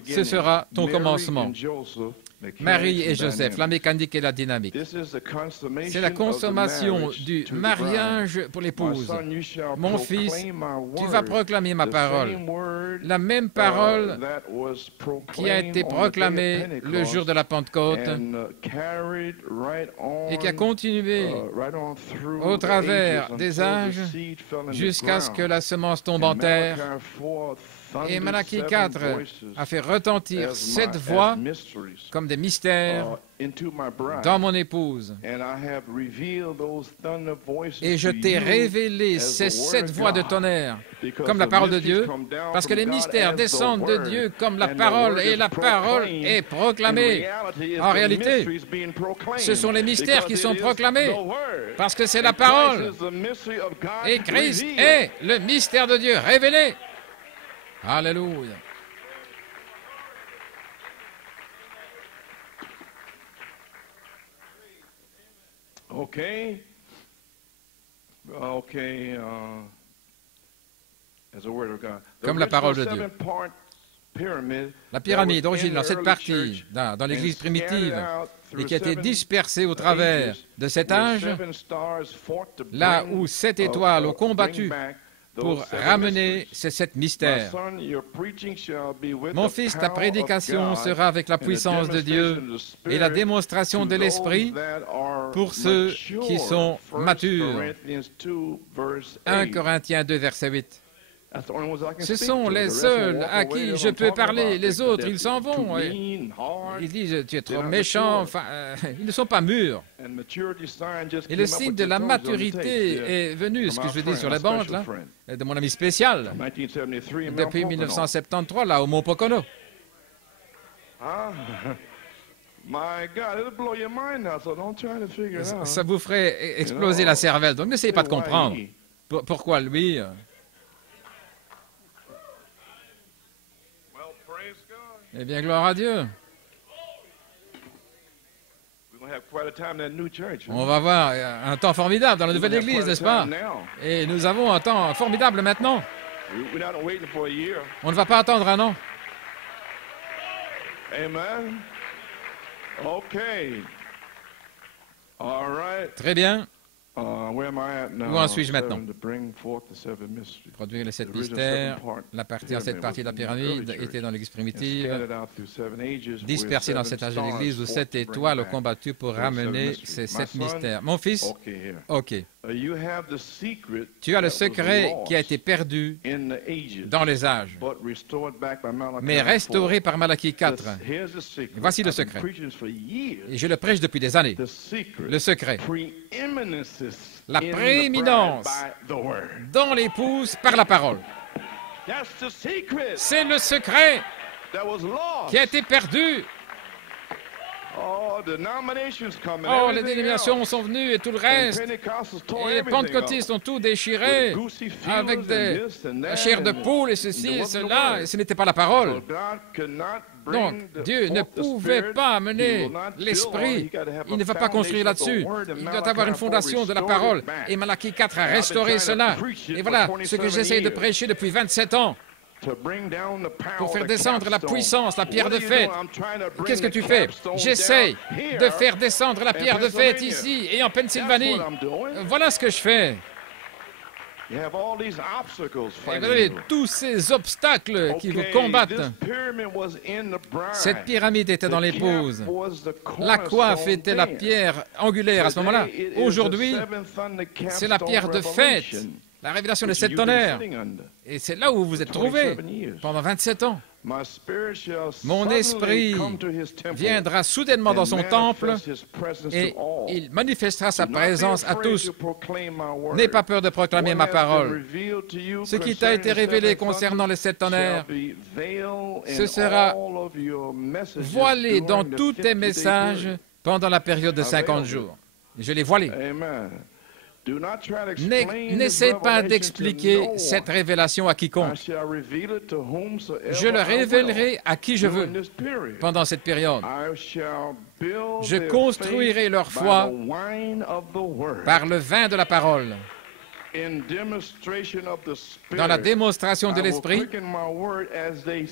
ce sera ton commencement. Marie et Joseph, la mécanique et la dynamique. C'est la consommation du mariage pour l'épouse. Mon fils, tu vas proclamer ma parole. La même parole qui a été proclamée le jour de la Pentecôte et qui a continué au travers des âges jusqu'à ce que la semence tombe en terre. Et Malachie 4 a fait retentir cette voix comme des mystères dans mon épouse. Et je t'ai révélé ces 7 voix de tonnerre comme la parole de Dieu, parce que les mystères descendent de Dieu comme la parole, et la parole est proclamée. En réalité, ce sont les mystères qui sont proclamés, parce que c'est la parole. Et Christ est le mystère de Dieu révélé. Alléluia. Comme la parole de Dieu. La pyramide d'origine dans cette partie, dans l'Église primitive, et qui a été dispersée au travers de cet âge, là où 7 étoiles ont combattu pour ramener ces 7 mystères. Mon fils, ta prédication sera avec la puissance de Dieu et la démonstration de l'Esprit pour ceux qui sont matures. 1 Corinthiens 2, verset 8. Ce sont les seuls à qui je peux parler. Les autres, ils s'en vont. Ils disent, tu es trop méchant. Enfin, ils ne sont pas mûrs. Et le signe de la maturité est venu, ce que je dis sur la bande, là, de mon ami spécial, depuis 1973, là, au Mont Pocono. Ça vous ferait exploser la cervelle, donc n'essayez pas de comprendre. Pourquoi lui? Eh bien, gloire à Dieu. On va avoir un temps formidable dans la nouvelle église, n'est-ce pas? Et nous avons un temps formidable maintenant. On ne va pas attendre un an. Amen. OK. All right. Très bien. Où en suis-je maintenant? Produire les 7 mystères. La partie en cette partie de la pyramide était dans l'église primitive, dispersée dans cet âge de l'église où 7 étoiles ont combattu pour ramener ces 7 mystères. Mon fils, OK. Tu as le secret qui a été perdu dans les âges, mais restauré par Malachie 4. Voici le secret. Et je le prêche depuis des années. Le secret. La prééminence dans l'épouse par la parole. C'est le secret qui a été perdu. Oh, les dénominations sont venues et tout le reste. Et les pentecôtistes ont tout déchiré avec la chair de poule et ceci et cela. Et ce n'était pas la parole. Donc, Dieu ne pouvait pas amener l'esprit. Il ne va pas construire là-dessus. Il doit avoir une fondation de la parole. Et Malachie 4 a restauré cela. Et voilà ce que j'essaie de prêcher depuis 27 ans. Pour faire descendre la puissance, la pierre de fête. Qu'est-ce que tu fais? J'essaie de faire descendre la pierre de fête ici et en Pennsylvanie. Voilà ce que je fais. Et vous avez tous ces obstacles qui vous combattent. Cette pyramide était dans l'épouse. La coiffe était la pierre angulaire à ce moment-là. Aujourd'hui, c'est la pierre de fête. La révélation des 7 tonnerres. Et c'est là où vous vous êtes trouvés pendant 27 ans. Mon esprit viendra soudainement dans son temple et il manifestera sa présence à tous. N'aie pas peur de proclamer ma parole. Ce qui t'a été révélé concernant les 7 tonnerres, ce sera voilé dans tous tes messages pendant la période de 50 jours. Je l'ai voilé. N'essaie pas d'expliquer cette révélation à quiconque. Je le révélerai à qui je veux pendant cette période. Je construirai leur foi par le vin de la parole. Dans la démonstration de l'Esprit,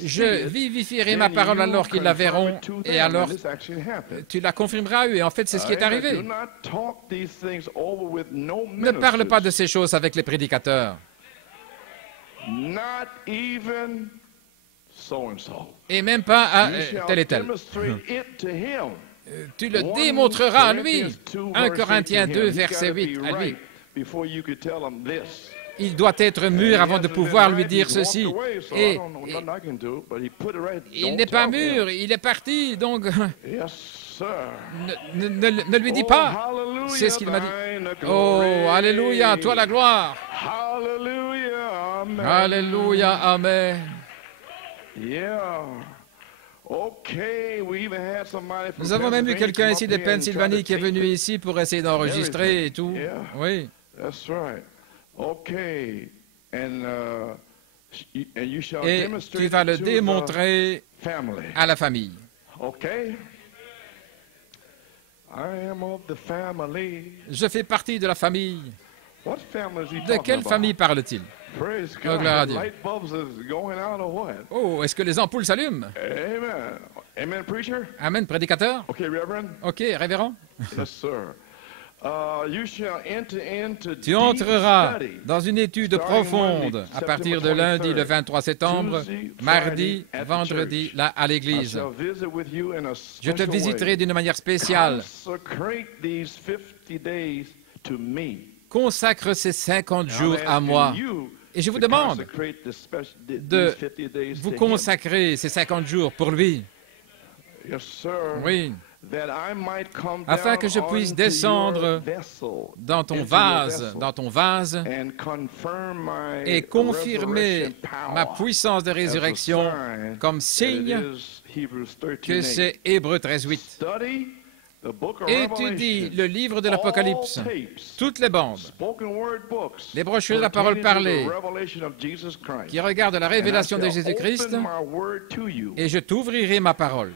je vivifierai ma parole alors qu'ils la verront, et alors tu la confirmeras à eux. Et en fait, c'est ce qui est arrivé. Ne parle pas de ces choses avec les prédicateurs. Et même pas à tel et tel. Tu le démontreras à lui. 1 Corinthiens 2, verset 8, à lui. Il doit être mûr avant de pouvoir lui dire ceci. Et il n'est pas mûr, il est parti, donc ne lui dis pas. C'est ce qu'il m'a dit. Oh, alléluia, toi la gloire. Alléluia, amen. Nous avons même eu quelqu'un ici de Pennsylvanie qui est venu ici pour essayer d'enregistrer et tout. Oui. Et tu vas le démontrer à la famille. Je fais partie de la famille. De quelle famille parle-t-il? Oh, gloire à Dieu. Oh, est-ce que les ampoules s'allument? Amen, prédicateur. Ok, révérend. Tu entreras dans une étude profonde à partir de lundi, le 23 septembre, mardi, vendredi, là, à l'église. Je te visiterai d'une manière spéciale. Consacre ces 50 jours à moi. Et je vous demande de vous consacrer ces 50 jours pour lui. Oui. Afin que je puisse descendre dans ton vase, et confirmer ma puissance de résurrection comme signe que c'est Hébreux 13:8. Étudie le livre de l'Apocalypse, toutes les bandes, les brochures de la parole parlée, qui regardent la révélation de Jésus-Christ, et je t'ouvrirai ma parole.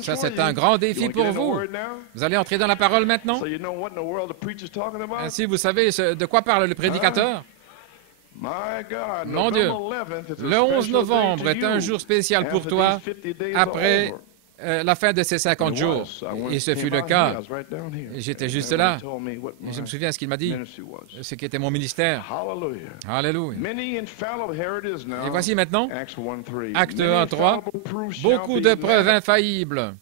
Ça, c'est un grand défi pour vous. Vous allez entrer dans la parole maintenant? Ainsi, vous savez de quoi parle le prédicateur? Mon Dieu, le 11 novembre est un jour spécial pour toi après la fin de ces 50 jours. Et ce fut le cas. J'étais juste là. Et je me souviens ce qu'il m'a dit, ce qui était mon ministère. Alléluia. Et voici maintenant, Acte 1, 3, beaucoup de preuves infaillibles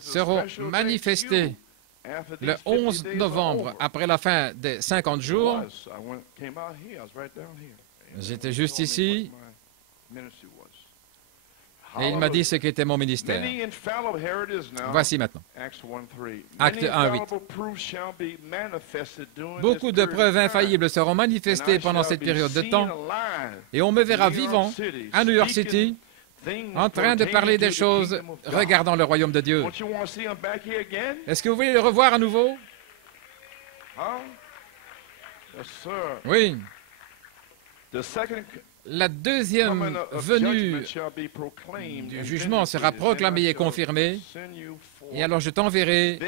seront manifestées le 11 novembre, après la fin des 50 jours. J'étais juste ici, et il m'a dit ce qu'était mon ministère. Voici maintenant, Acte 1, 8. Beaucoup de preuves infaillibles seront manifestées pendant cette période de temps, et on me verra vivant à New York City, en train de parler des choses regardant le royaume de Dieu. Est-ce que vous voulez le revoir à nouveau? Oui. La deuxième venue du jugement sera proclamée et confirmée, et alors je t'enverrai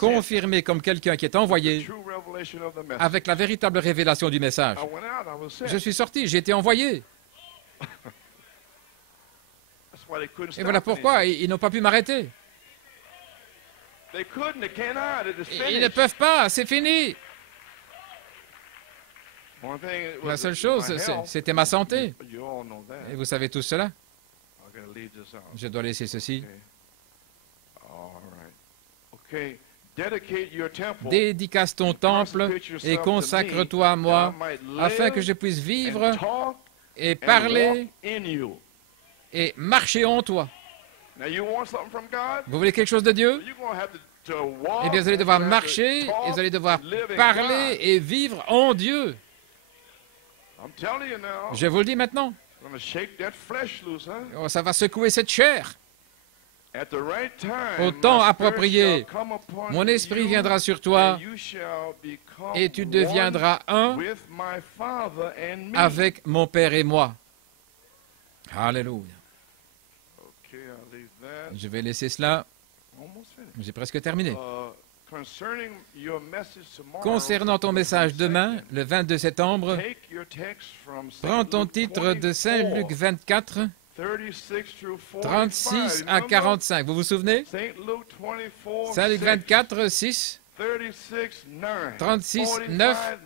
confirmé comme quelqu'un qui est envoyé avec la véritable révélation du message. Je suis sorti, j'ai été envoyé. Et voilà pourquoi ils n'ont pas pu m'arrêter. Ils ne peuvent pas, c'est fini. La seule chose, c'était ma santé. Et vous savez tout cela. Je dois laisser ceci. Dédicace ton temple et consacre-toi à moi, afin que je puisse vivre et parler et marcher en toi. Vous voulez quelque chose de Dieu? Eh bien, vous allez devoir marcher, et vous allez devoir parler et vivre en Dieu. Je vous le dis maintenant. Oh, ça va secouer cette chair. Au temps approprié, mon esprit viendra sur toi, et tu deviendras un avec mon Père et moi. Alléluia. Je vais laisser cela. J'ai presque terminé. Concernant ton message demain, le 22 septembre, prends ton titre de Saint Luc 24, 36 à 45. Vous vous souvenez? Saint Luc 24, 6, 36, 9,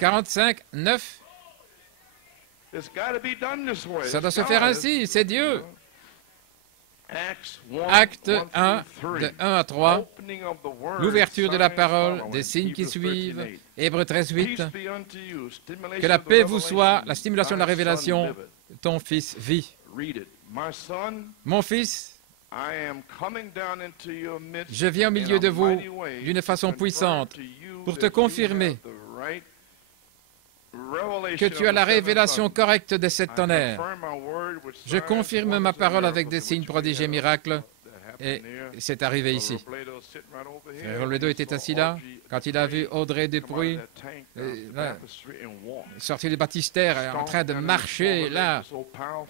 45, 9. Ça doit se faire ainsi, c'est Dieu. Acte 1, de 1 à 3, l'ouverture de la parole, des signes qui suivent, Hébreux 13, 8. Que la paix vous soit, la stimulation de la révélation, ton fils vit. Mon fils, je viens au milieu de vous d'une façon puissante pour te confirmer que tu as la révélation correcte de cette tonnerre. Je confirme ma parole avec des signes, prodiges et miracles, et c'est arrivé ici. Frère Robledo était assis là, quand il a vu Audrey Dupuis sortir du baptistère, en train de marcher là,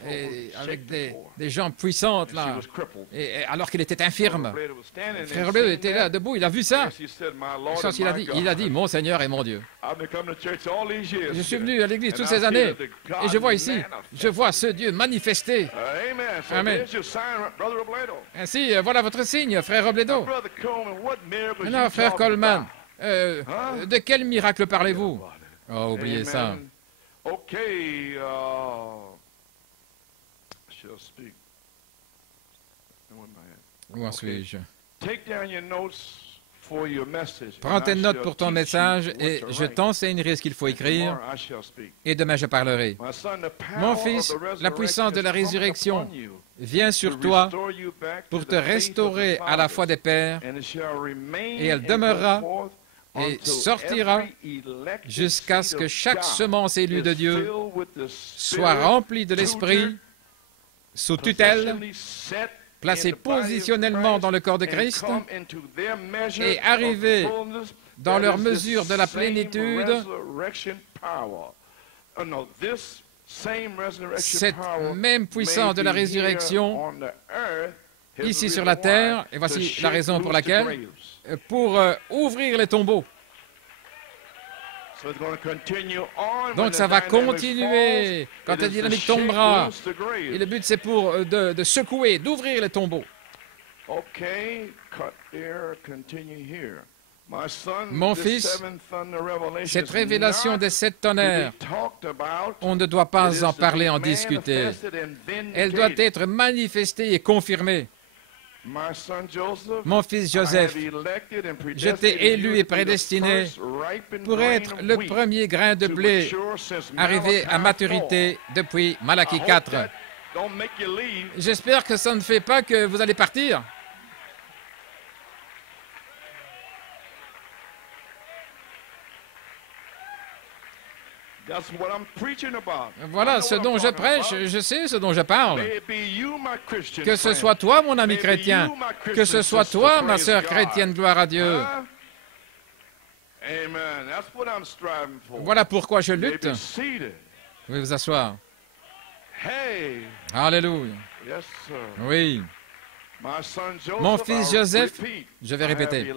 et avec des jambes puissantes là, et alors qu'il était infirme. Frère Robledo était là, debout, il a vu ça. Il a dit, mon Seigneur et mon Dieu. Je suis venu à l'église toutes ces années, et je vois ici, je vois ce Dieu manifesté. Amen. Ainsi, voilà votre signe, frère Robledo. Non, frère Coleman, de quel miracle parlez-vous? Oh, oubliez ça. Où en suis-je? Prends tes notes pour ton message et je t'enseignerai ce qu'il faut écrire et demain je parlerai. Mon fils, la puissance de la résurrection vient sur toi pour te restaurer à la foi des pères et elle demeurera et sortira jusqu'à ce que chaque semence élue de Dieu soit remplie de l'Esprit, sous tutelle, placée positionnellement dans le corps de Christ et arriver dans leur mesure de la plénitude. Cette même puissance de la résurrection ici sur la terre, et voici la raison pour laquelle, pour ouvrir les tombeaux. Donc ça va continuer quand la dynamique tombera. Et le but c'est pour de secouer, d'ouvrir les tombeaux. Mon fils, cette révélation des 7 tonnerres, on ne doit pas en parler, en discuter. Elle doit être manifestée et confirmée. Mon fils Joseph, je t'ai élu et prédestiné pour être le premier grain de blé arrivé à maturité depuis Malachie 4. J'espère que ça ne fait pas que vous allez partir. Voilà ce dont je prêche, je sais ce dont je parle. Que ce soit toi, mon ami chrétien, que ce soit toi, ma sœur chrétienne, gloire à Dieu. Voilà pourquoi je lutte. Vous pouvez vous asseoir. Alléluia. Oui. Mon fils Joseph, je vais répéter,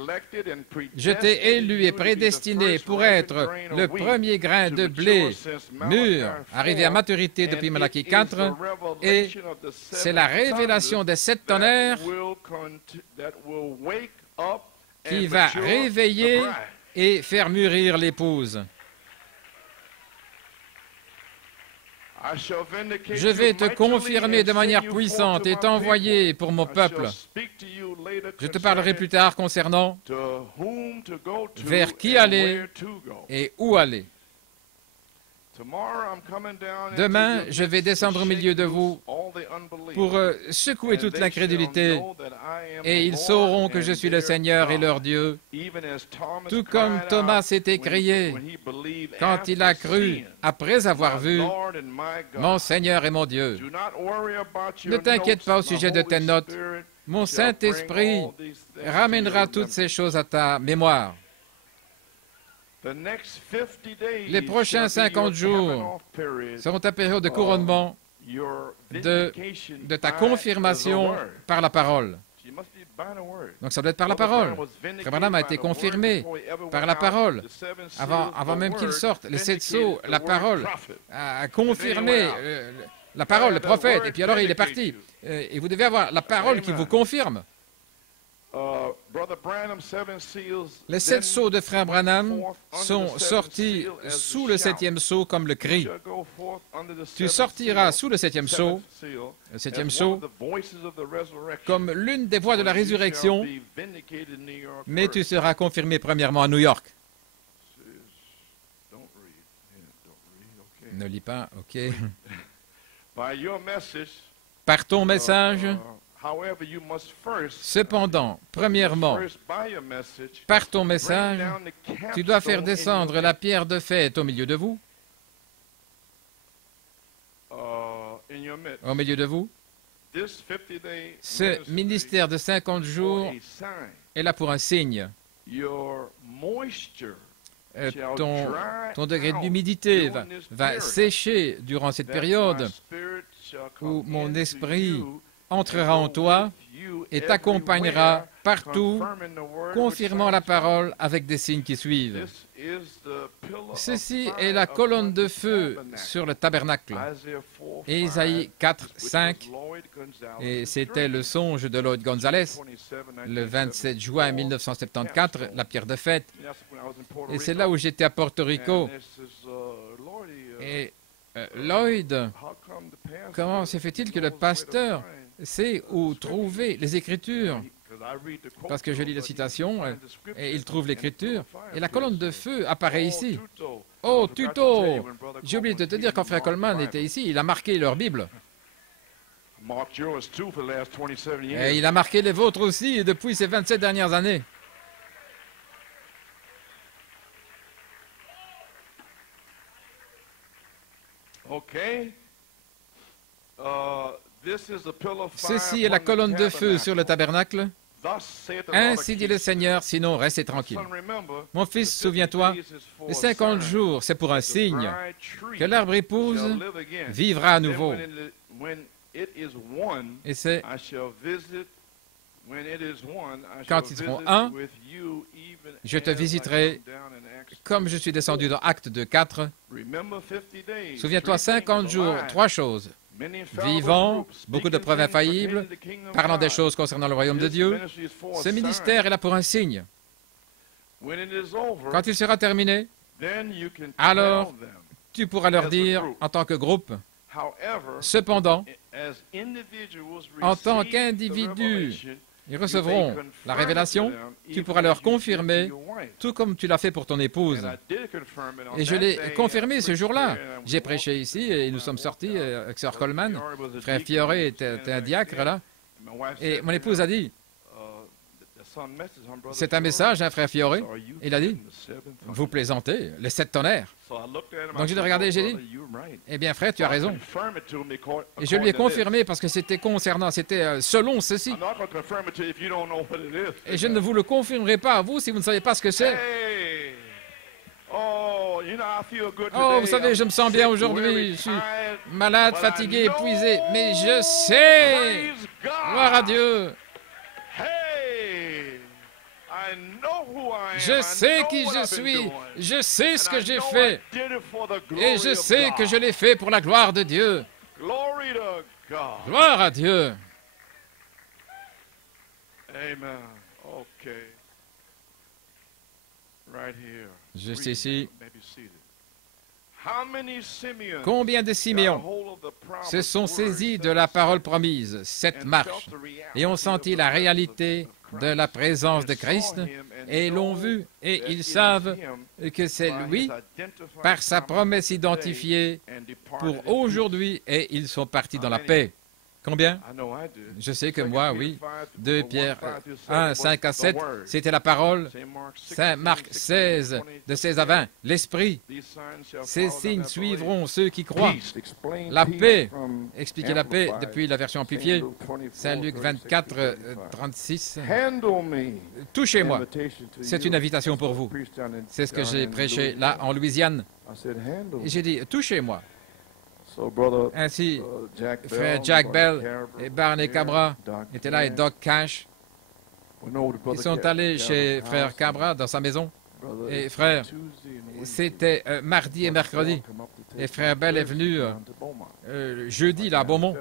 je t'ai élu et prédestiné pour être le premier grain de blé mûr, arrivé à maturité depuis Malachie 4, et c'est la révélation des 7 tonnerres qui va réveiller et faire mûrir l'épouse. Je vais te confirmer de manière puissante et t'envoyer pour mon peuple. Je te parlerai plus tard concernant vers qui aller et où aller. Demain, je vais descendre au milieu de vous pour secouer toute l'incrédulité et ils sauront que je suis le Seigneur et leur Dieu, tout comme Thomas s'est écrié quand il a cru après avoir vu mon Seigneur et mon Dieu. Ne t'inquiète pas au sujet de tes notes. Mon Saint-Esprit ramènera toutes ces choses à ta mémoire. Les prochains 50 jours seront ta période de couronnement de ta confirmation par la parole. Donc ça doit être par la parole. Frère Branham a été confirmé par la parole. Avant même qu'il sorte, les 7 sceaux, la parole a confirmé la parole, le prophète. Et puis alors il est parti. Et vous devez avoir la parole qui vous confirme. Les 7 sceaux de Frère Branham sont sortis sous le 7e sceau comme le cri. Tu sortiras sous le 7e sceau, comme l'une des voix de la résurrection, mais tu seras confirmé premièrement à New York. Ne lis pas, ok. Par ton message, cependant, premièrement, par ton message, tu dois faire descendre la pierre de fête au milieu de vous. Au milieu de vous. Ce ministère de 50 jours est là pour un signe. Ton degré d'humidité va sécher durant cette période où mon esprit entrera en toi et t'accompagnera partout, confirmant la parole avec des signes qui suivent. Ceci est la colonne de feu sur le tabernacle. Et Isaïe 4, 5, et c'était le songe de Lloyd Gonzalez, le 27 juin 1974, la pierre de fête. Et c'est là où j'étais à Porto Rico. Et Lloyd, comment se fait-il que le pasteur sait où trouver les Écritures? Parce que je lis la citation et il trouve l'Écriture. Et la colonne de feu apparaît ici. Oh, tuto! J'ai oublié de te dire quand Frère Coleman était ici, il a marqué leur Bible. Et il a marqué les vôtres aussi depuis ces 27 dernières années. Ceci est la colonne de feu sur le tabernacle. Ainsi dit le Seigneur, sinon restez tranquille. Mon fils, souviens-toi, les 50 jours, c'est pour un signe que l'arbre épouse vivra à nouveau. Et c'est quand ils seront un, je te visiterai comme je suis descendu dans Actes 2:4. Souviens-toi, 50 jours, 3 choses. Vivant, beaucoup de preuves infaillibles, parlant des choses concernant le royaume de Dieu. Ce ministère est là pour un signe. Quand il sera terminé, alors tu pourras leur dire en tant que groupe. Cependant, en tant qu'individus, ils recevront la révélation, tu pourras leur confirmer, tout comme tu l'as fait pour ton épouse. Et je l'ai confirmé ce jour-là. J'ai prêché ici et nous sommes sortis avec Sœur Coleman. Frère Fioré était un diacre là. Et mon épouse a dit, c'est un message, hein, Frère Fioré. Il a dit, vous plaisantez, les 7 tonnerres. Donc je l'ai regardé et j'ai dit, eh bien frère, tu as raison. Et je lui ai confirmé parce que c'était concernant, c'était selon ceci. Et je ne vous le confirmerai pas à vous si vous ne savez pas ce que c'est. Oh, vous savez, je me sens bien aujourd'hui. Je suis malade, fatigué, épuisé. Mais je sais, gloire à Dieu. Je sais qui je suis, je sais ce que j'ai fait, et je sais que je l'ai fait pour la gloire de Dieu. Gloire à Dieu. Juste ici. Combien de Siméons se sont saisis de la parole promise, cette marche, et ont senti la réalité de la présence de Christ, et l'ont vu, et ils savent que c'est lui, par sa promesse identifiée, pour aujourd'hui, et ils sont partis dans la paix. Combien? Je sais que moi, oui. 2 Pierre 1, 5 à 7, c'était la parole. Saint Marc 16, de 16 à 20, l'Esprit. Ces signes suivront ceux qui croient. La paix, expliquez la paix depuis la version amplifiée. Saint Luc 24, 36. Touchez-moi. C'est une invitation pour vous. C'est ce que j'ai prêché là en Louisiane. Et j'ai dit, touchez-moi. Ainsi, frère Jack Bell et Barney Cabra étaient là et Doc Cash. Ils sont allés chez frère Cabra dans sa maison. Et frère, c'était mardi et mercredi. Et frère Bell est venu jeudi là, à Beaumont.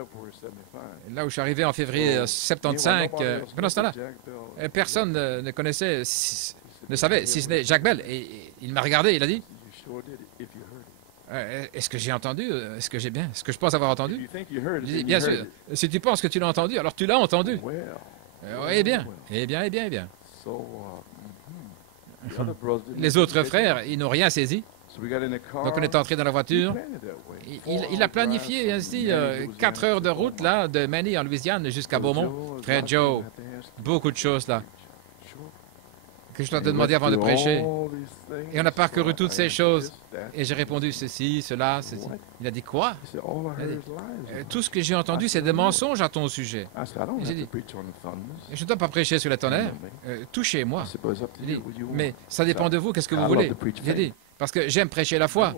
Là où je suis arrivé en février 75. Pendant ce temps-là, personne ne connaissait, ne savait, si ce n'est Jack Bell. Et il m'a regardé, il a dit, est-ce que j'ai entendu? Est-ce que j'ai bien? Est-ce que je pense avoir entendu? Je dis, bien sûr. Si tu penses que tu l'as entendu, alors tu l'as entendu. Eh bien, eh bien, eh bien, eh bien. Les autres frères, ils n'ont rien saisi. Donc on est entré dans la voiture. Il a planifié ainsi 4 heures de route là, de Many en Louisiane jusqu'à Beaumont. Frère Joe, beaucoup de choses là que je dois te demander avant de prêcher. Et on a parcouru toutes ces choses. Et j'ai répondu ceci, cela, ceci. Il a dit quoi? Il a dit, tout ce que j'ai entendu, c'est des mensonges à ton sujet. J'ai dit, je ne dois pas prêcher sur la tonnerre. Touchez-moi. Mais ça dépend de vous, qu'est-ce que vous voulez? J'ai dit, parce que j'aime prêcher la foi.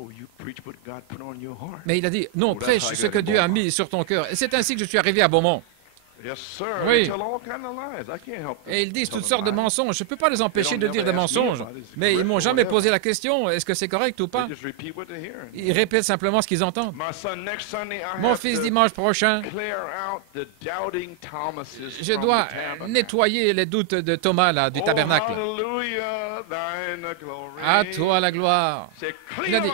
Mais il a dit, non, prêche ce que Dieu a mis sur ton cœur. Et c'est ainsi que je suis arrivé à Beaumont. Oui. Et ils disent toutes sortes de mensonges. Je ne peux pas les empêcher de dire des mensonges. Mais ils ne m'ont jamais posé la question, est-ce que c'est correct ou pas? Ils répètent simplement ce qu'ils entendent. Mon fils, dimanche prochain, je dois nettoyer les doutes de Thomas là, du tabernacle. À toi la gloire. Il a dit,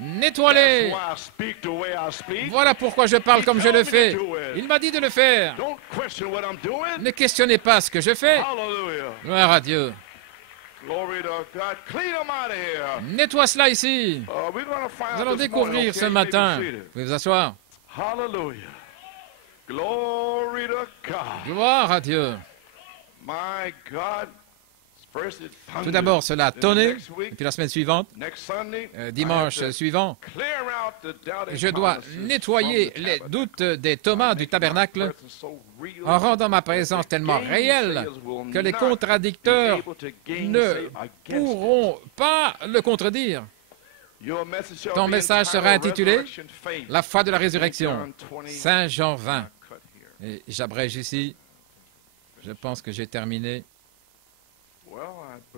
nettoie-les. Voilà pourquoi je parle comme je le fais. Il m'a dit de le faire. Ne questionnez pas ce que je fais. Gloire à Dieu. Nettoie cela ici. Nous allons découvrir ce matin. Vous pouvez vous asseoir. Gloire à Dieu. Tout d'abord, cela a tonné, et puis la semaine suivante, dimanche suivant, je dois nettoyer les doutes des Thomas du tabernacle en rendant ma présence tellement réelle que les contradicteurs ne pourront pas le contredire. Ton message sera intitulé « La foi de la résurrection », Saint Jean 20. Et j'abrège ici, je pense que j'ai terminé.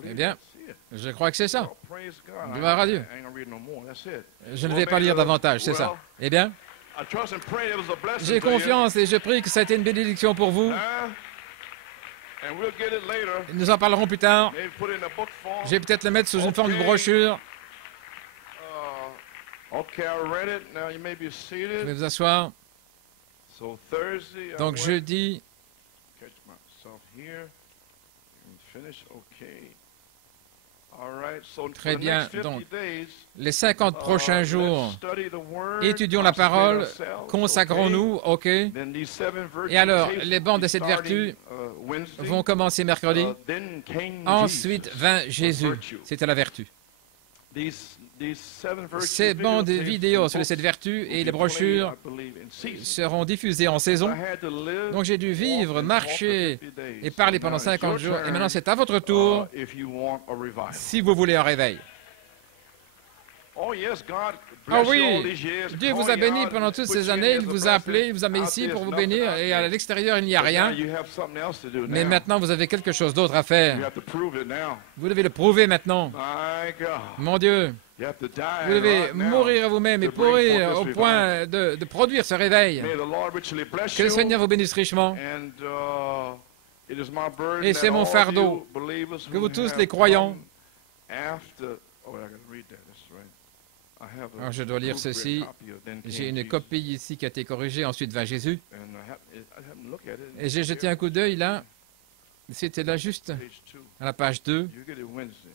Eh bien, je crois que c'est ça. Gloire à Dieu. Je ne vais pas lire davantage, c'est ça. Eh bien, j'ai confiance et je prie que ça a été une bénédiction pour vous. Nous en parlerons plus tard. Je vais peut-être le mettre sous une forme de brochure. Vous pouvez vous asseoir. Donc, jeudi, très bien. Donc, les 50 prochains jours, étudions la parole, consacrons-nous, ok. Et alors, les bandes de cette vertu vont commencer mercredi. Ensuite vint Jésus. C'était la vertu. Ces bandes vidéo sur cette vertu et les brochures seront diffusées en saison. Donc j'ai dû vivre, marcher et parler pendant 50 jours. Et maintenant c'est à votre tour si vous voulez un réveil. Ah oui, Dieu vous a béni pendant toutes ces années, il vous a appelé, il vous a mis ici pour vous bénir, et à l'extérieur, il n'y a rien. Mais maintenant, vous avez quelque chose d'autre à faire. Vous devez le prouver maintenant. Mon Dieu, vous devez mourir à vous-même et pourrir au point de produire ce réveil. Que le Seigneur vous bénisse richement. Et c'est mon fardeau, que vous tous les croyants. Alors, je dois lire ceci. J'ai une copie ici qui a été corrigée. Ensuite vint Jésus. Et j'ai jeté un coup d'œil là. C'était là juste à la page 2.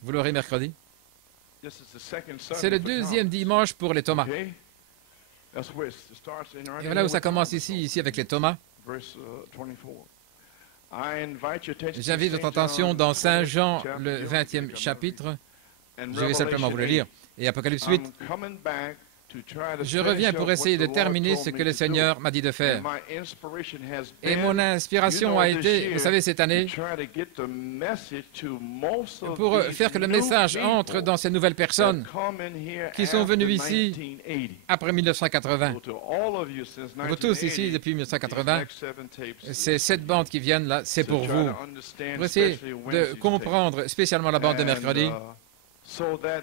Vous l'aurez mercredi. C'est le deuxième dimanche pour les Thomas. Et voilà où ça commence ici avec les Thomas. J'invite votre attention dans Saint Jean, le 20e chapitre. Je vais simplement vous le lire. Et Apocalypse 8, Je reviens pour essayer de terminer ce que le Seigneur m'a dit de faire. Et mon inspiration a été, vous savez, cette année, pour faire que le message entre dans ces nouvelles personnes qui sont venues ici après 1980. Vous tous ici depuis 1980, ces 7 bandes qui viennent là, c'est pour vous. Pour essayer de comprendre spécialement la bande de mercredi,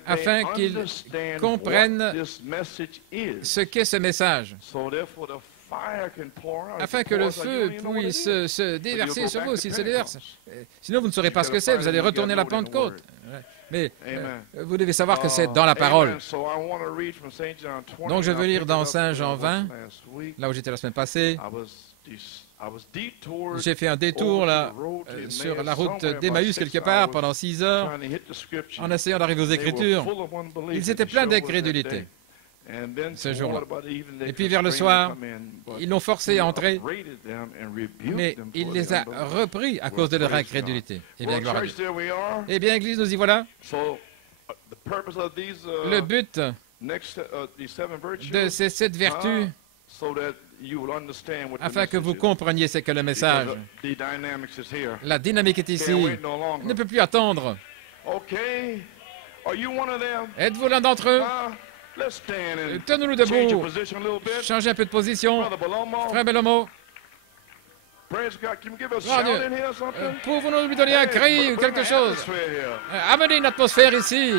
afin qu'ils comprennent ce qu'est ce message, afin que le feu puisse se déverser sur vous s'il se déverse. Sinon, vous ne saurez pas ce que c'est, vous allez retourner à la Pentecôte. Mais vous devez savoir que c'est dans la parole. Donc, je veux lire dans Saint Jean 20, là où j'étais la semaine passée. J'ai fait un détour là, sur la route d'Emmaüs quelque part pendant 6 heures en essayant d'arriver aux Écritures. Ils étaient pleins d'incrédulité ce jour-là. Et puis vers le soir, ils l'ont forcé à entrer, mais il les a repris à cause de leur incrédulité. Eh bien, gloire à Dieu. Eh bien, Église, nous y voilà. Le but de ces 7 vertus, afin que vous compreniez ce que le message. La dynamique est ici. Il ne peut plus attendre. Êtes-vous l'un d'entre eux? Tenons-nous debout. Changez un peu de position. Frère Bellomo. Pouvons-nous lui donner un cri ou quelque chose? Amenez une atmosphère ici.